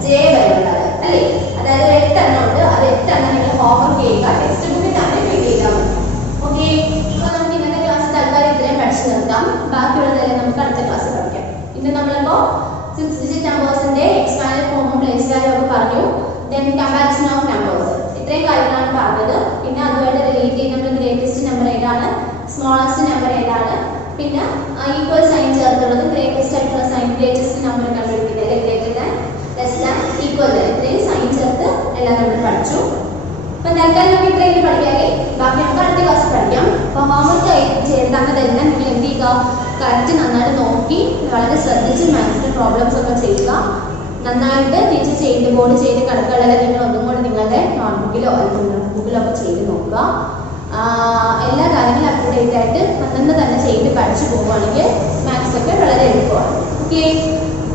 ജെ വരെ ഉള്ളത് അല്ലേ, അതായത് 8 എണ്ണം ഉണ്ട്, അത് 8 എണ്ണം നിങ്ങൾ ഹോംവർക്ക് ചെയ്യുക, ടെക്സ്റ്റ് ബുക്കിൽ തന്നെ ഫിൽ ചെയ്താൽ മതി. ഓക്കെ, അപ്പൊ നമുക്ക് ഇന്നത്തെ ക്ലാസ് തൽക്കാലം ഇത്രയും പഠിച്ചു നിർത്താം. ബാക്കിയുള്ളതെല്ലാം നമുക്ക് അടുത്ത ക്ലാസ് പഠിക്കാം. ഇന്ന് നമ്മളിപ്പോ 6 ഡിജിറ്റ് നമ്പേഴ്സിന്റെ എക്സ്പാൻഡഡ് ഫോമും പ്ലേസ് വാല്യൂ ഒക്കെ പറഞ്ഞു. ദെൻ കമ്പാരിസൺ ഓഫ് നമ്പേഴ്സ്, ഇത്രയും കാര്യങ്ങളാണ് പറഞ്ഞത്. പിന്നെ അതുമായിട്ട് റിലേറ്റ് ചെയ്ത് നമ്മൾ ഗ്രേറ്റസ്റ്റ് നമ്പർ ഏതാണ്, സ്മോളസ്റ്റ് നമ്പർ ഏതാണ്, പിന്നെ ഈക്വൽ സൈൻ ചേർത്തുള്ളത് ഗ്രേറ്റസ്റ്റ് ആയിട്ടുള്ള സൈൻ, ഗ്രേറ്റസ്റ്റ് നമ്പർ കണ്ടുപിടിക്കുന്നത് greater than, less than, equal than, ഇത്രയും സൈൻ ചേർത്ത് എല്ലാം നമ്മൾ പഠിച്ചു. അപ്പൊ തൽക്കാലം നമുക്ക് ഇത്രയും പഠിക്കാതെ ബാക്കി നമുക്ക് അടുത്ത ക്ലാസ് പഠിക്കാം. അപ്പൊ ഹോംവർക്ക് തന്നതെല്ലാം നിങ്ങൾ എന്ത് ചെയ്യുക, കറക്റ്റ് നന്നായിട്ട് നോക്കി വളരെ ശ്രദ്ധിച്ച് മാത്സിന്റെ പ്രോബ്ലംസ് ഒക്കെ ചെയ്യുക. നന്നായിട്ട് ടീച്ചർ ചെയ്ത് ബോർഡ് ചെയ്ത് കിടക്കുകളെല്ലാം നിങ്ങൾ ഒന്നും കൂടെ നിങ്ങളുടെ നോട്ട്ബുക്കിലോ അല്ലെങ്കിൽ ബുക്കിലോ ഒക്കെ ചെയ്ത് നോക്കുക. എല്ലാ കാര്യങ്ങളും അപ്ഡേറ്റ് ആയിട്ട് അന്നന്ന് തന്നെ ചെയ്ത് പഠിച്ചു പോവുകയാണെങ്കിൽ മാത്സ് ഒക്കെ വളരെ എളുപ്പമാണ്. ഓക്കെ,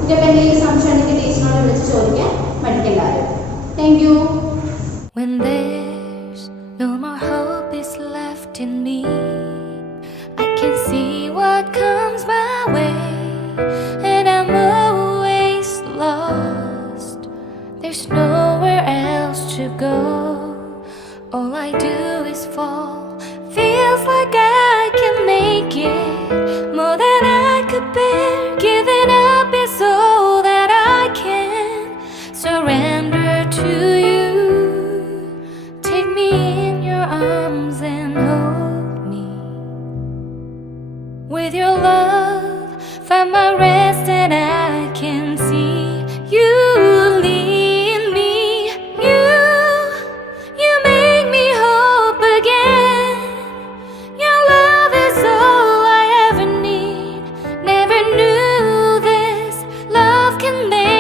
ഇതിപ്പോൾ എന്തെങ്കിലും സംശയം ഉണ്ടെങ്കിൽ ടീച്ചറിനോട് വിളിച്ച് ചോദിക്കാൻ പഠിക്കണ്ടാരും. Thank you. When there's no more hope is left in me, I can see what comes my way, and I'm always lost. There's nowhere else to go. All I do is fall. Feels like I can make it more than I could bear. Giving up is all that I can surrender to you. Take me in your arms and hold me. With your love, find my rest and I can see you lead me. You make me hope again. Your love is all I ever need. Never knew this love someday.